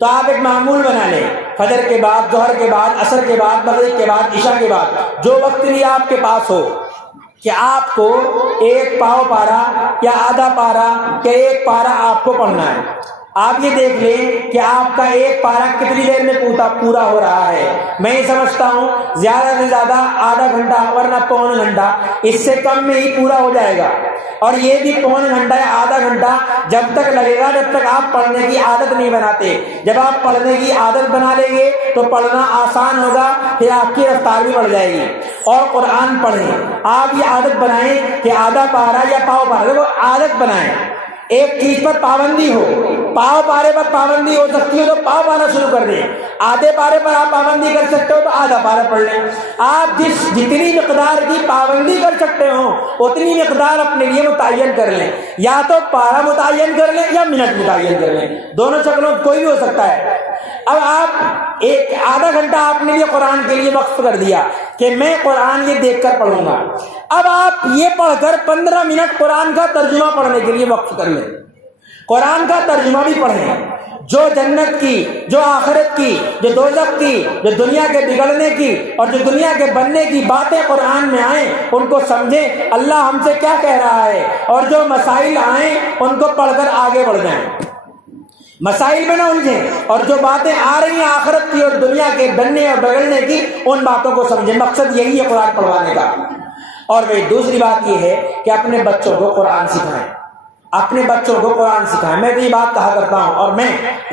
تو آپ ایک معمول بنا لیں, فجر کے بعد, ظہر کے بعد, عصر کے بعد, مغرب کے بعد, عشاء کے بعد, جو وقت بھی آپ کے پاس ہو, کہ آپ کو 1 پاؤ پارا یا آدھا پارا یا 1 پارا آپ کو پڑھنا ہے. آپ یہ دیکھ لیں کہ آپ کا ایک پارہ کتنی دیر میں پورا ہو رہا ہے. میں یہ سمجھتا ہوں زیادہ سے زیادہ آدھا گھنٹہ ورنہ پون گھنٹہ، اس سے کم میں ہی پورا ہو جائے گا. اور یہ بھی پون گھنٹہ یا آدھا گھنٹہ جب تک لگے گا جب تک آپ پڑھنے کی عادت نہیں بناتے. جب آپ پڑھنے کی عادت بنا لیں گے تو پڑھنا آسان ہوگا، پھر آپ کی رفتار بھی بڑھ جائے گی. اور قرآن پڑھیں. آپ یہ عادت بنائیں کہ آدھا پارہ یا پاؤ پارہ، دیکھو عادت بنائیں. ایک چیز پر پابندی ہو، پاؤ پارے پر پابندی ہو سکتی ہے تو پاؤ پارا شروع کر دیں. آدھے پارے پر آپ پابندی کر سکتے ہو تو آدھا پارا پڑھ لیں. آپ جتنی مقدار کی پابندی کر سکتے ہو اتنی مقدار اپنے لیے متعین کر لیں. یا تو پارا متعین کر لیں یا منٹ متعین کر لیں، دونوں شکلوں کوئی بھی ہو سکتا ہے. اب آپ ایک آدھا گھنٹہ آپ نے یہ قرآن کے لیے وقف کر دیا کہ میں قرآن یہ دیکھ کر پڑھوں گا. اب آپ یہ پڑھ کر 15 منٹ قرآن کا ترجمہ پڑھنے کے لیے وقف کر لیں. قرآن کا ترجمہ بھی پڑھیں. جو جنت کی، جو آخرت کی، جو دوزخ کی، جو دنیا کے بگڑنے کی اور جو دنیا کے بننے کی باتیں قرآن میں آئیں ان کو سمجھیں اللہ ہم سے کیا کہہ رہا ہے. اور جو مسائل آئیں ان کو پڑھ کر آگے بڑھ جائیں، مسائل میں نہ الجھیں. اور جو باتیں آ رہی ہیں آخرت کی اور دنیا کے بننے اور بگڑنے کی ان باتوں کو سمجھیں. مقصد یہی ہے قرآن پڑھوانے کا. اور وہی دوسری بات یہ ہے کہ اپنے بچوں کو قرآن سکھائیں، اپنے بچوں کو قرآن سکھائیں. میں تو یہ بات کہا کرتا ہوں اور میں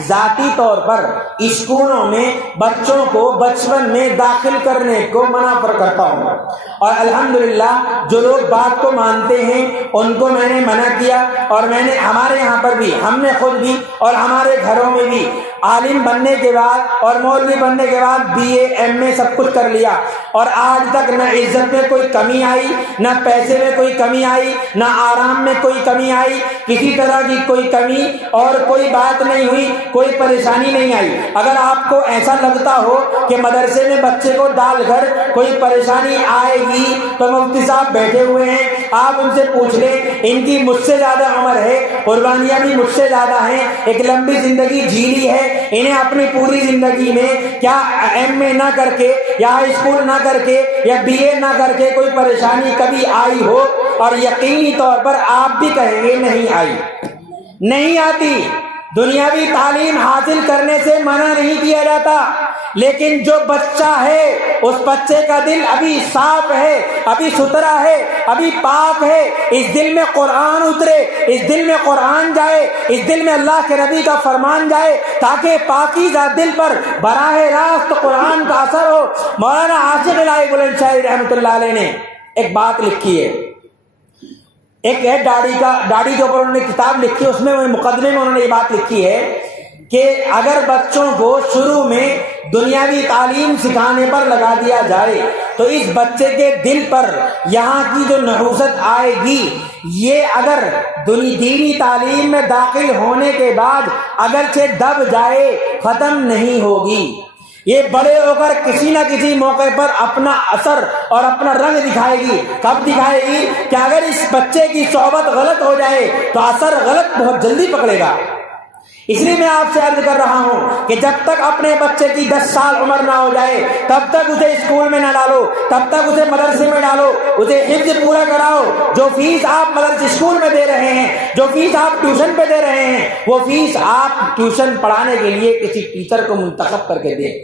ذاتی طور پر اسکولوں میں بچوں کو بچپن میں داخل کرنے کو منع کرتا ہوں. اور الحمدللہ جو لوگ بات کو مانتے ہیں ان کو میں نے منع کیا. اور میں نے ہمارے یہاں پر بھی، ہم نے خود بھی اور ہمارے گھروں میں بھی عالم بننے کے بعد اور مولوی بننے کے بعد BA MA سب کچھ کر لیا. اور آج تک نہ عزت میں کوئی کمی آئی، نہ پیسے میں کوئی کمی آئی، نہ آرام میں کوئی کمی آئی، کسی طرح کی کوئی کمی اور کوئی بات نہیں ہوئی، کوئی پریشانی نہیں آئی. اگر آپ کو ایسا لگتا ہو کہ مدرسے میں بچے کو ڈال کر کوئی پریشانی آئے گی تو مفتی صاحب بیٹھے ہوئے ہیں، آپ ان سے پوچھ لیں. ان کی مجھ سے زیادہ عمر ہے، قربانیاں بھی مجھ سے زیادہ ہیں، ایک لمبی زندگی جیلی ہے. انہیں اپنی پوری زندگی میں کیا MA نہ کر کے یا ہائی اسکول نہ کر کے یا BA نہ کر کے کوئی پریشانی کبھی آئی ہو؟ اور یقینی طور پر آپ بھی کہیں گے نہیں آئی، نہیں آتی. دنیاوی تعلیم حاصل کرنے سے منع نہیں کیا جاتا، لیکن جو بچہ ہے اس بچے کا دل ابھی صاف ہے، ابھی ستھرا ہے، ابھی پاک ہے. اس دل میں قرآن اترے، اس دل میں قرآن جائے، اس دل میں اللہ کے نبی کا فرمان جائے تاکہ پاکیزہ دل پر براہ راست قرآن کا اثر ہو. مولانا عاشق الہی بلند شاہی رحمۃ اللہ علیہ نے ایک بات لکھی ہے، ایک ہے داڑھی کے اوپر انہوں نے کتاب لکھی ہے. اس میں مقدمے میں انہوں نے یہ بات لکھی ہے کہ اگر بچوں کو شروع میں دنیاوی تعلیم سکھانے پر لگا دیا جائے تو اس بچے کے دل پر یہاں کی جو نحوست آئے گی یہ اگر دینی تعلیم میں داخل ہونے کے بعد اگرچہ دب جائے ختم نہیں ہوگی. یہ بڑے ہو کر کسی نہ کسی موقع پر اپنا اثر اور اپنا رنگ دکھائے گی. کب دکھائے گی؟ کہ اگر اس بچے کی صحبت غلط ہو جائے تو اثر غلط بہت جلدی پکڑے گا. اس لیے میں آپ سے عرض کر رہا ہوں کہ جب تک اپنے بچے کی 10 سال عمر نہ ہو جائے تب تک اسے اسکول میں نہ ڈالو، تب تک اسے مدرسے میں ڈالو، اسے حفظ پورا کراؤ. جو فیس آپ مدرسے اسکول میں دے رہے ہیں، جو فیس آپ ٹیوشن پہ دے رہے ہیں، وہ فیس آپ ٹیوشن پڑھانے کے لیے کسی ٹیچر کو منتخب کر کے دیں.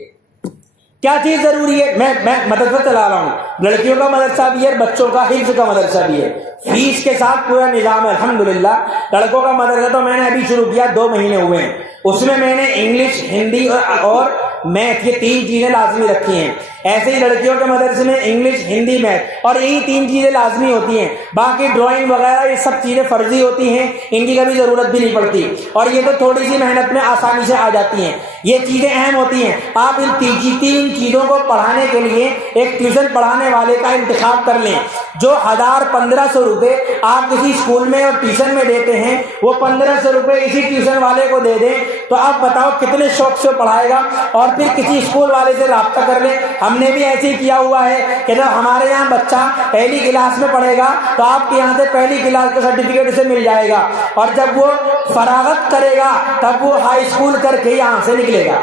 کیا چیز ضروری ہے؟ میں مدرسہ چلا رہا ہوں، لڑکیوں کا مدرسہ بھی ہے، بچوں کا حفظ کا مدرسہ بھی ہے، فیس کے ساتھ پورا نظام ہے الحمدللہ. لڑکوں کا مدرسہ تو میں نے ابھی شروع کیا، 2 مہینے ہوئے ہیں. اس میں نے انگلش، ہندی اور میتھ، یہ 3 چیزیں لازمی رکھی ہیں. ایسے ہی لڑکیوں کے مدرسے میں انگلش، ہندی، میتھ، اور یہی 3 چیزیں لازمی ہوتی ہیں. باقی ڈرائنگ وغیرہ یہ سب چیزیں فرضی ہوتی ہیں، ان کی کبھی ضرورت بھی نہیں پڑتی اور یہ تو تھوڑی سی محنت میں آسانی سے آ جاتی ہیں. یہ چیزیں اہم ہوتی ہیں. آپ ان 3 چیزوں کو پڑھانے کے لیے ایک ٹیوشن پڑھانے والے کا انتخاب کر لیں. جو 1000-1500 روپے آپ کسی اسکول میں اور ٹیوشن میں دیتے ہیں وہ 1500 روپے اسی ٹیوشن والے کو دے دیں تو آپ بتاؤ کتنے شوق سے پڑھائے گا. اور پھر کسی اسکول والے سے رابطہ کر لیں. ہم نے بھی ایسے ہی کیا ہوا ہے کہ جب ہمارے یہاں بچہ پہلی کلاس میں پڑھے گا تو آپ کے یہاں سے پہلی کلاس کا سرٹیفکیٹ اسے مل جائے گا، اور جب وہ فراغت کرے گا تب وہ ہائی اسکول کر کے یہاں سے نکلے گا.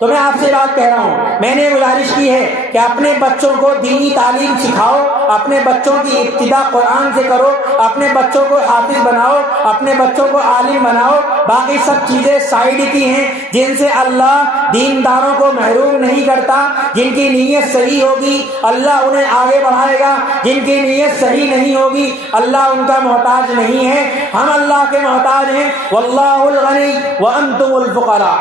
تو میں آپ سے بات کہہ رہا ہوں، میں نے گزارش کی ہے کہ اپنے بچوں کو دینی تعلیم سکھاؤ، اپنے بچوں کی ابتدا قرآن سے کرو، اپنے بچوں کو حافظ بناؤ، اپنے بچوں کو عالم بناؤ۔ باقی سب چیزیں سائیڈ کی ہیں جن سے اللہ دینداروں کو محروم نہیں کرتا۔ جن کی نیت صحیح ہوگی اللہ انہیں آگے بڑھائے گا، جن کی نیت صحیح نہیں ہوگی اللہ ان کا محتاج نہیں ہے، ہم اللہ کے محتاج ہیں۔ واللہ الغنی وانتم الفقراء۔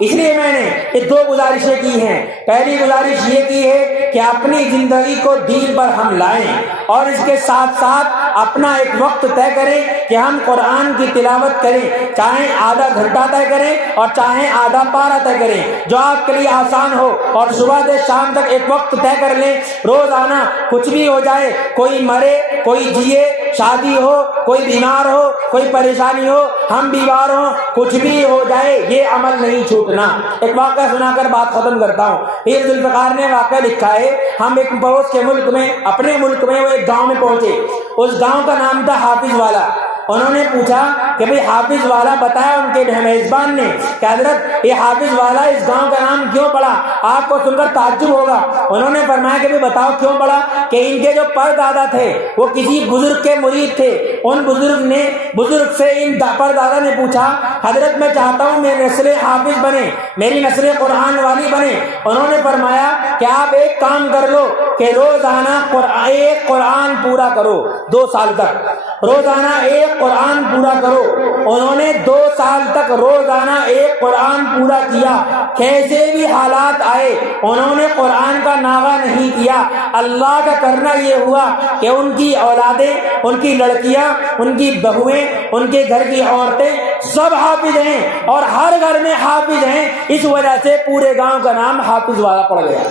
اس لیے میں نے یہ دو گزارشیں کی ہیں۔ پہلی گزارش یہ کی ہے کہ اپنی زندگی کو دین پر ہم لائیں، اور اس کے ساتھ ساتھ اپنا ایک وقت طے کریں کہ ہم قرآن کی تلاوت کریں، چاہے آدھا گھنٹہ طے کریں اور چاہے آدھا پارہ طے کریں، جو آپ کے لیے آسان ہو، اور صبح سے شام تک ایک وقت طے کر لیں۔ روزانہ کچھ بھی ہو جائے، کوئی مرے کوئی جیے، شادی ہو، کوئی بیمار ہو، کوئی پریشانی ہو، ہم بیمار ہوں، کچھ بھی ہو جائے یہ عمل نہیں چھوٹنا۔ ایک واقعہ سنا کر بات ختم کرتا ہوں۔ پیر ذوالفقار نے واقعہ لکھا ہے، ہم ایک پڑوس کے ملک میں، اپنے ملک میں، وہ ایک گاؤں میں پہنچے۔ اس گاؤں کا نام تھا حافظ والا۔ انہوں نے پوچھا کہ بھئی حافظ والا، بتایا ان کے میزبان نے کہ حضرت یہ حافظ والا اس گاؤں کا نام کیوں پڑا؟ آپ کو سن کر تعجب ہوگا۔ انہوں نے فرمایا کہ بھئی بتاؤ کیوں پڑا؟ کہ ان کے جو پردادا تھے وہ کسی بزرگ کے مرید تھے۔ ان بزرگ سے ان پردادا نے پوچھا حضرت میں چاہتا ہوں میری نسل حافظ بنے، میری نسل قرآن والی بنے۔ انہوں نے فرمایا کہ آپ ایک کام کر لو کہ روزانہ ایک قرآن پورا کرو 2 سال تک، روزانہ ایک قرآن پورا کرو۔ انہوں نے 2 سال تک روزانہ ایک قرآن پورا کیا، کیسے بھی حالات آئے انہوں نے قرآن کا ناغہ نہیں کیا۔ اللہ کا کرنا یہ ہوا کہ ان کی اولادیں، ان کی لڑکیاں، ان کی بہویں، ان کے گھر کی عورتیں سب حافظ ہیں، اور ہر گھر میں حافظ ہیں۔ اس وجہ سے پورے گاؤں کا نام حافظ والا پڑ گیا۔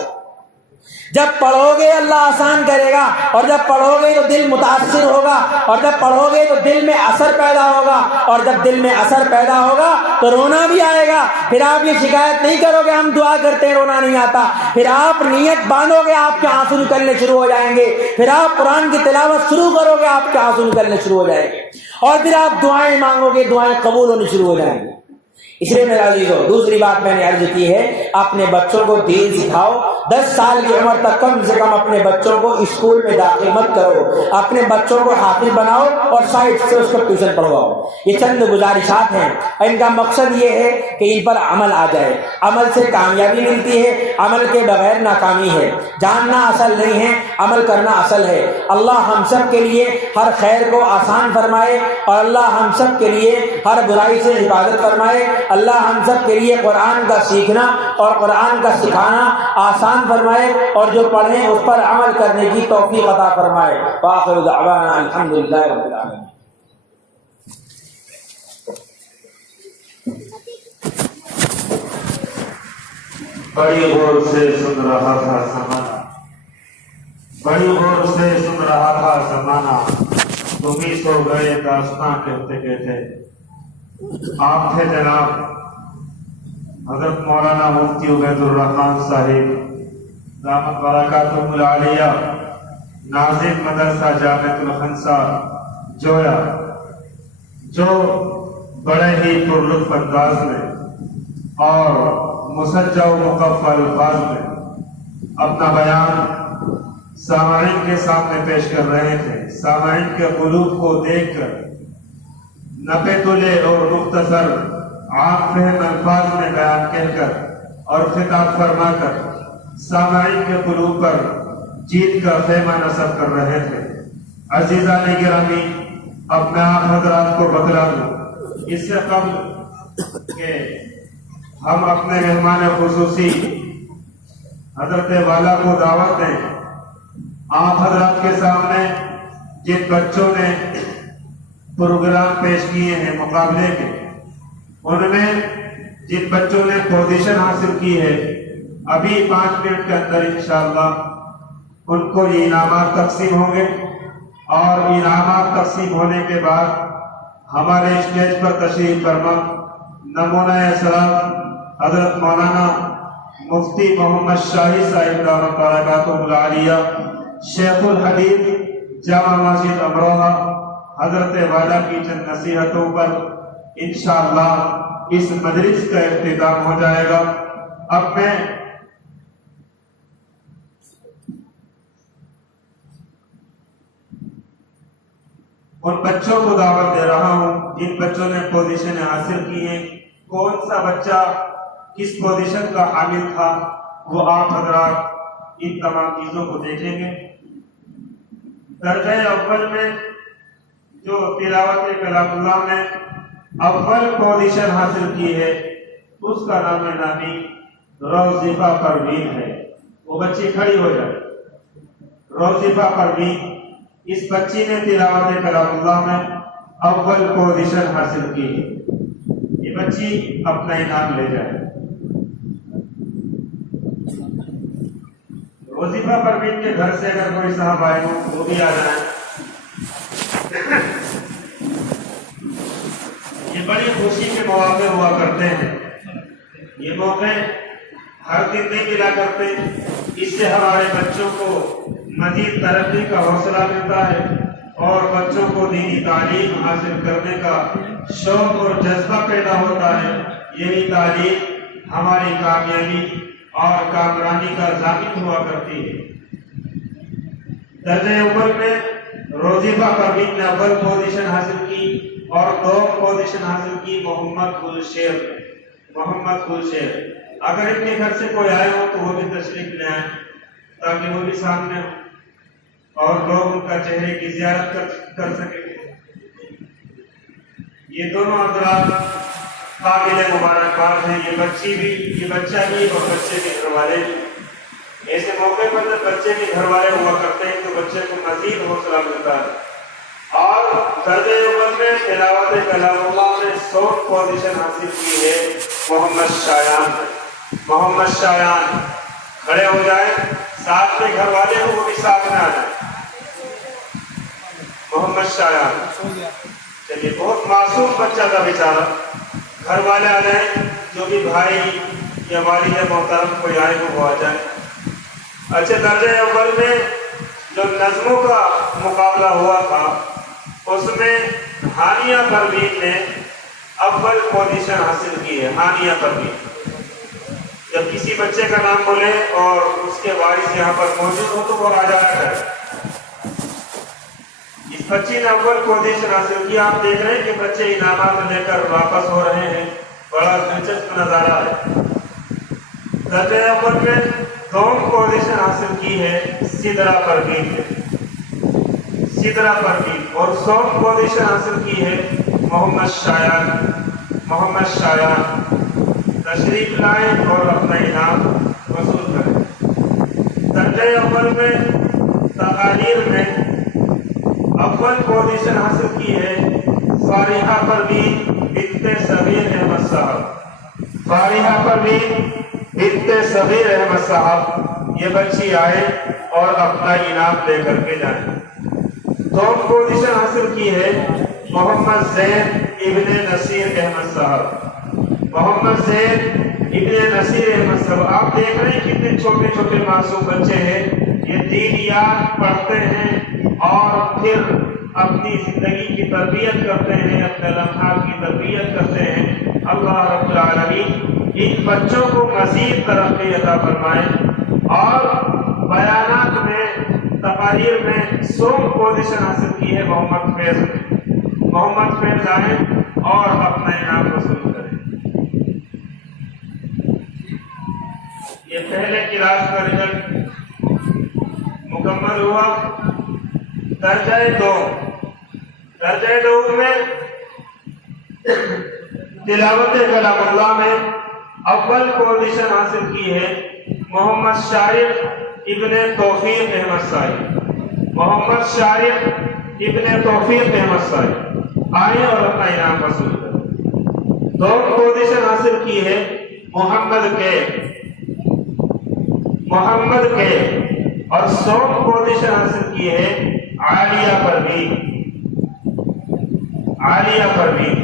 جب پڑھو گے اللہ آسان کرے گا، اور جب پڑھو گے تو دل متاثر ہوگا، اور جب پڑھو گے تو دل میں اثر پیدا ہوگا، اور جب دل میں اثر پیدا ہوگا تو رونا بھی آئے گا۔ پھر آپ یہ شکایت نہیں کرو گے ہم دعا کرتے ہیں رونا نہیں آتا، پھر آپ نیت باندھو گے آپ کے آنسو نکلنے شروع ہو جائیں گے، پھر آپ قرآن کی تلاوت شروع کرو گے آپ کے آنسو نکلنے شروع ہو جائیں گے، اور پھر آپ دعائیں مانگو گے دعائیں قبول ہونی شروع ہو جائیں گی۔ اس لیے میرا عزیزو، دوسری بات میں نے عرض کی ہے، اپنے بچوں کو دین سکھاؤ۔ 10 سال کی عمر تک کم سے کم اپنے بچوں کو اسکول میں داخل مت کرو، اپنے بچوں کو حافظ بناؤ اور سائڈ سے اس کو ٹیوشن پڑھواؤ۔ یہ چند گزارشات ہیں، ان کا مقصد یہ ہے کہ ان پر عمل آ جائے۔ عمل سے کامیابی ملتی ہے، عمل کے بغیر ناکامی ہے۔ جاننا اصل نہیں ہے، عمل کرنا اصل ہے۔ اللہ ہم سب کے لیے ہر خیر کو آسان فرمائے، اور اللہ ہم سب کے لیے ہر برائی سے حفاظت فرمائے۔ اللہ ہم سب کے لیے قرآن کا سیکھنا اور قرآن کا سکھانا آسان فرمائے، اور جو پڑھیں اس پر عمل کرنے کی توفیق عطا فرمائے۔ وآخر دعوانا الحمدللہ رب العالمین۔ بڑی غور سے سن رہا تھا زمانہ، بڑی غور سے سن رہا تھا زمانہ، تم ہی سو گئے داستاں کہتے کہتے۔ آپ تھے جناب حضرت مولانا مفتی عبید الرحمان صاحب دامت برکاتہم العالیہ، ناظم مدرسہ جامعۃ الخنسا جویا، جو بڑے ہی پرلطف انداز میں اور مسجع و مقفع الفاظ میں اپنا بیان سامعین کے سامنے پیش کر رہے تھے۔ سامعین کے قلوب کو دیکھ کر نپے تلے اور مختصر عام فہم الفاظ میں بیان کہہ کر اور خطاب فرما کر سامعین کے قلوب پر جیت کا خیمہ نصب کر رہے تھے۔ عزیزان گرامی، اب میں آپ حضرات کو بتلا دوں، اس سے قبل کہ ہم اپنے مہمان خصوصی حضرت والا کو دعوت دیں، آپ حضرات کے سامنے جن بچوں نے پروگرام پیش کیے ہیں مقابلے کے، ان میں جن بچوں نے پوزیشن حاصل کی ہے، ابھی 5 منٹ کے اندر انشاءاللہ ان کو یہ انعامات تقسیم ہوں گے، اور انعامات تقسیم ہونے کے بعد ہمارے اسٹیج پر تشریف فرما نمونہ اسلام حضرت مولانا مفتی محمد شاہی صاحب دامت برکاتہم العالیہ، شیخ الحدیث جامع مسجد امروہہ، حضرت والا کی چند نصیحتوں پر انشاءاللہ اس مجلس کا اختتام ہو جائے گا۔ اب میں ان بچوں کو دعوت دے رہا ہوں جن بچوں نے پوزیشن حاصل کی ہیں. کون سا بچہ کس پوزیشن کا حامل تھا وہ آپ حضرات ان تمام چیزوں کو دیکھیں گے. درجہ اول میں جو تلاوت کلام اللہ میں اول پوزیشن حاصل کی ہے اس کا نام نامی روزیفہ پروین ہے. وہ بچی کھڑی ہو جائے. روزیفہ پروین اس بچی نے تلاوت کلام اللہ میں اول پوزیشن حاصل کی ہے. یہ بچی اپنا انعام لے جائے. روزیفہ پروین کے گھر سے اگر کوئی صاحب آئے ہو وہ بھی آ جائیں. یہ بڑی خوشی کے مواقع ہوا کرتے ہیں. یہ موقع ہر دن نہیں ملا کرتے. اس سے ہمارے بچوں کو مزید ترقی کا حوصلہ ملتا ہے اور بچوں کو دینی تعلیم حاصل کرنے کا شوق اور جذبہ پیدا ہوتا ہے. یہی تعلیم ہماری کامیابی اور کامرانی کا ضامن ہوا کرتی ہے. درجہ اول میں روزیفہ پروین نے اول پوزیشن حاصل کی اور دوم پوزیشن حاصل کی محمد گلشیر. محمد گلشیر اگر ان کے گھر سے کوئی آئے ہو تو وہ بھی تشریف لے آئیں تاکہ وہ بھی سامنے ہو اور لوگ ان کا چہرے کی زیارت کر سکیں. یہ دونوں حضرات قابل مبارکباد ہیں. یہ بچی بھی، یہ بچہ بھی اور بچے کے گھر والے بھی. ایسے موقع پر جب بچے کے گھر والے ہوا کرتے ہیں تو بچے کو مزید حوصلہ ملتا ہے. اور درجہ اول میں تلاوت کلام اللہ نے 100 پوزیشن حاصل کی ہے محمد شایان. محمد شایان کھڑے ہو جائیں. ساتھ میں گھر والے ہوں وہ بھی ساتھ میں آ جائیں. محمد شایان چلیے، بہت معصوم بچہ تھا بیچارہ. گھر والے آ جائیں. جو بھی بھائی یا والد محترم کوئی آئے وہ آ جائیں. اچھا، درجہ اول میں جو نظموں کا مقابلہ ہوا تھا اس میں ہانیہ پروین نے اول پوزیشن حاصل کی ہے. ہانیہ پروین، جب کسی بچے کا نام بولے اور اس کے وارث یہاں پر موجود ہو تو وہ آ جایا کرے. اس بچی نے اول پوزیشن حاصل کیا. آپ دیکھ رہے ہیں کہ بچے انعامات لے کر واپس ہو رہے ہیں. بڑا دلچسپ نظارہ ہے. درجہ اول میں دوم پوزیشن حاصل کی ہے سدرا پروین نے. سدرا پروین. اور 100 پوزیشن حاصل کی ہے محمد شایان. محمد شایان تشریف لائیں اور اپنا انعام وصول کریں. درجہ اول میں تقاریر میں اول پوزیشن حاصل کی ہے فارحہ پروین بنت صغیر احمد صاحب. فارحہ پروین بنت صغیر احمد صاحب یہ بچی آئے اور اپنا انعام لے کر کے جائیں. دوم پوزیشن حاصل کی ہے محمد زید ابن نصیر احمد صاحب. محمد زید ابن نصیر احمد صاحب. آپ دیکھ رہے ہیں کتنے چھوٹے چھوٹے معصوم بچے ہیں. یہ دینیات پڑھتے ہیں اور پھر اپنی زندگی کی تربیت کرتے ہیں، اپنے لمحات کی تربیت کرتے ہیں. اللہ رب العالمین ان بچوں کو مزید ترقی عطا فرمائے. اور بیانات میں، تقاریر میں 100 پوزیشن حاصل کی ہے محمد فیض نے. محمد فیض آئیں اور اپنا انعام وصول کریں. یہ پہلے کلاس کا رزلٹ مکمل ہوا. درجہ دو میں تلاوت کلام اللہ میں اول پوزیشن حاصل کی ہے محمد شارف ابن توفیق احمد صاحب. محمد شارف ابن توفیق احمد صاحب آئے اور اپنا انعام وصول کریں. 2 پوزیشن حاصل کی ہے محمد کے اور 100 پوزیشن حاصل کی ہے عالیہ پروین. عالیہ پروین.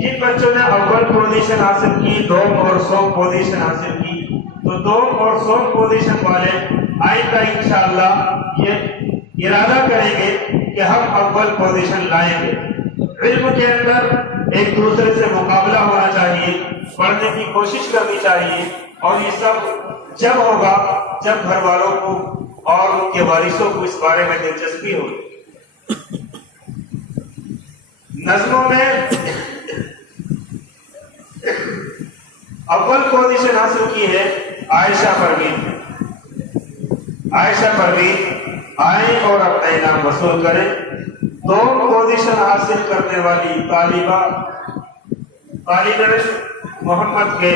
جن بچوں نے اول پوزیشن حاصل کی، 2 اور 100 پوزیشن حاصل کی، تو 2 اور 100 پوزیشن والے آئندہ انشاءاللہ یہ ارادہ کریں گے کہ ہم اول پوزیشن لائیں گے. علم کے اندر ایک دوسرے سے مقابلہ ہونا چاہیے، پڑھنے کی کوشش کرنی چاہیے اور یہ سب جب ہوگا جب گھر والوں کو اور ان کے وارثوں کو اس بارے میں دلچسپی ہوگی۔ نظموں میں اول پوزیشن حاصل کی ہے عائشہ پروین۔ عائشہ پروین آئیں اور اپنا انعام وصول کریں۔ دو پوزیشن حاصل کرنے والی طالب محمد کے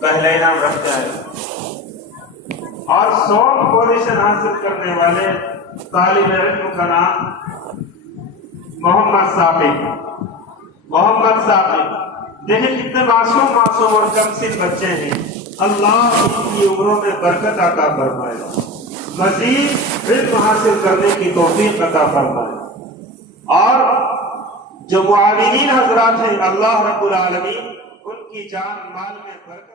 پہلا انعام رکھتا ہے، اور 100 پوزیشن حاصل کرنے والے طالب علم کا نام محمد ثاقب۔ دیکھیں کتنے معصوم اور کم سن بچے ہیں، اللہ ان کی عمروں میں برکت عطا فرمائے، مزید علم حاصل کرنے کی توفیق عطا فرمائے، اور جو معاونین حضرات ہیں اللہ رب العالمین ان کی جان مال میں برکت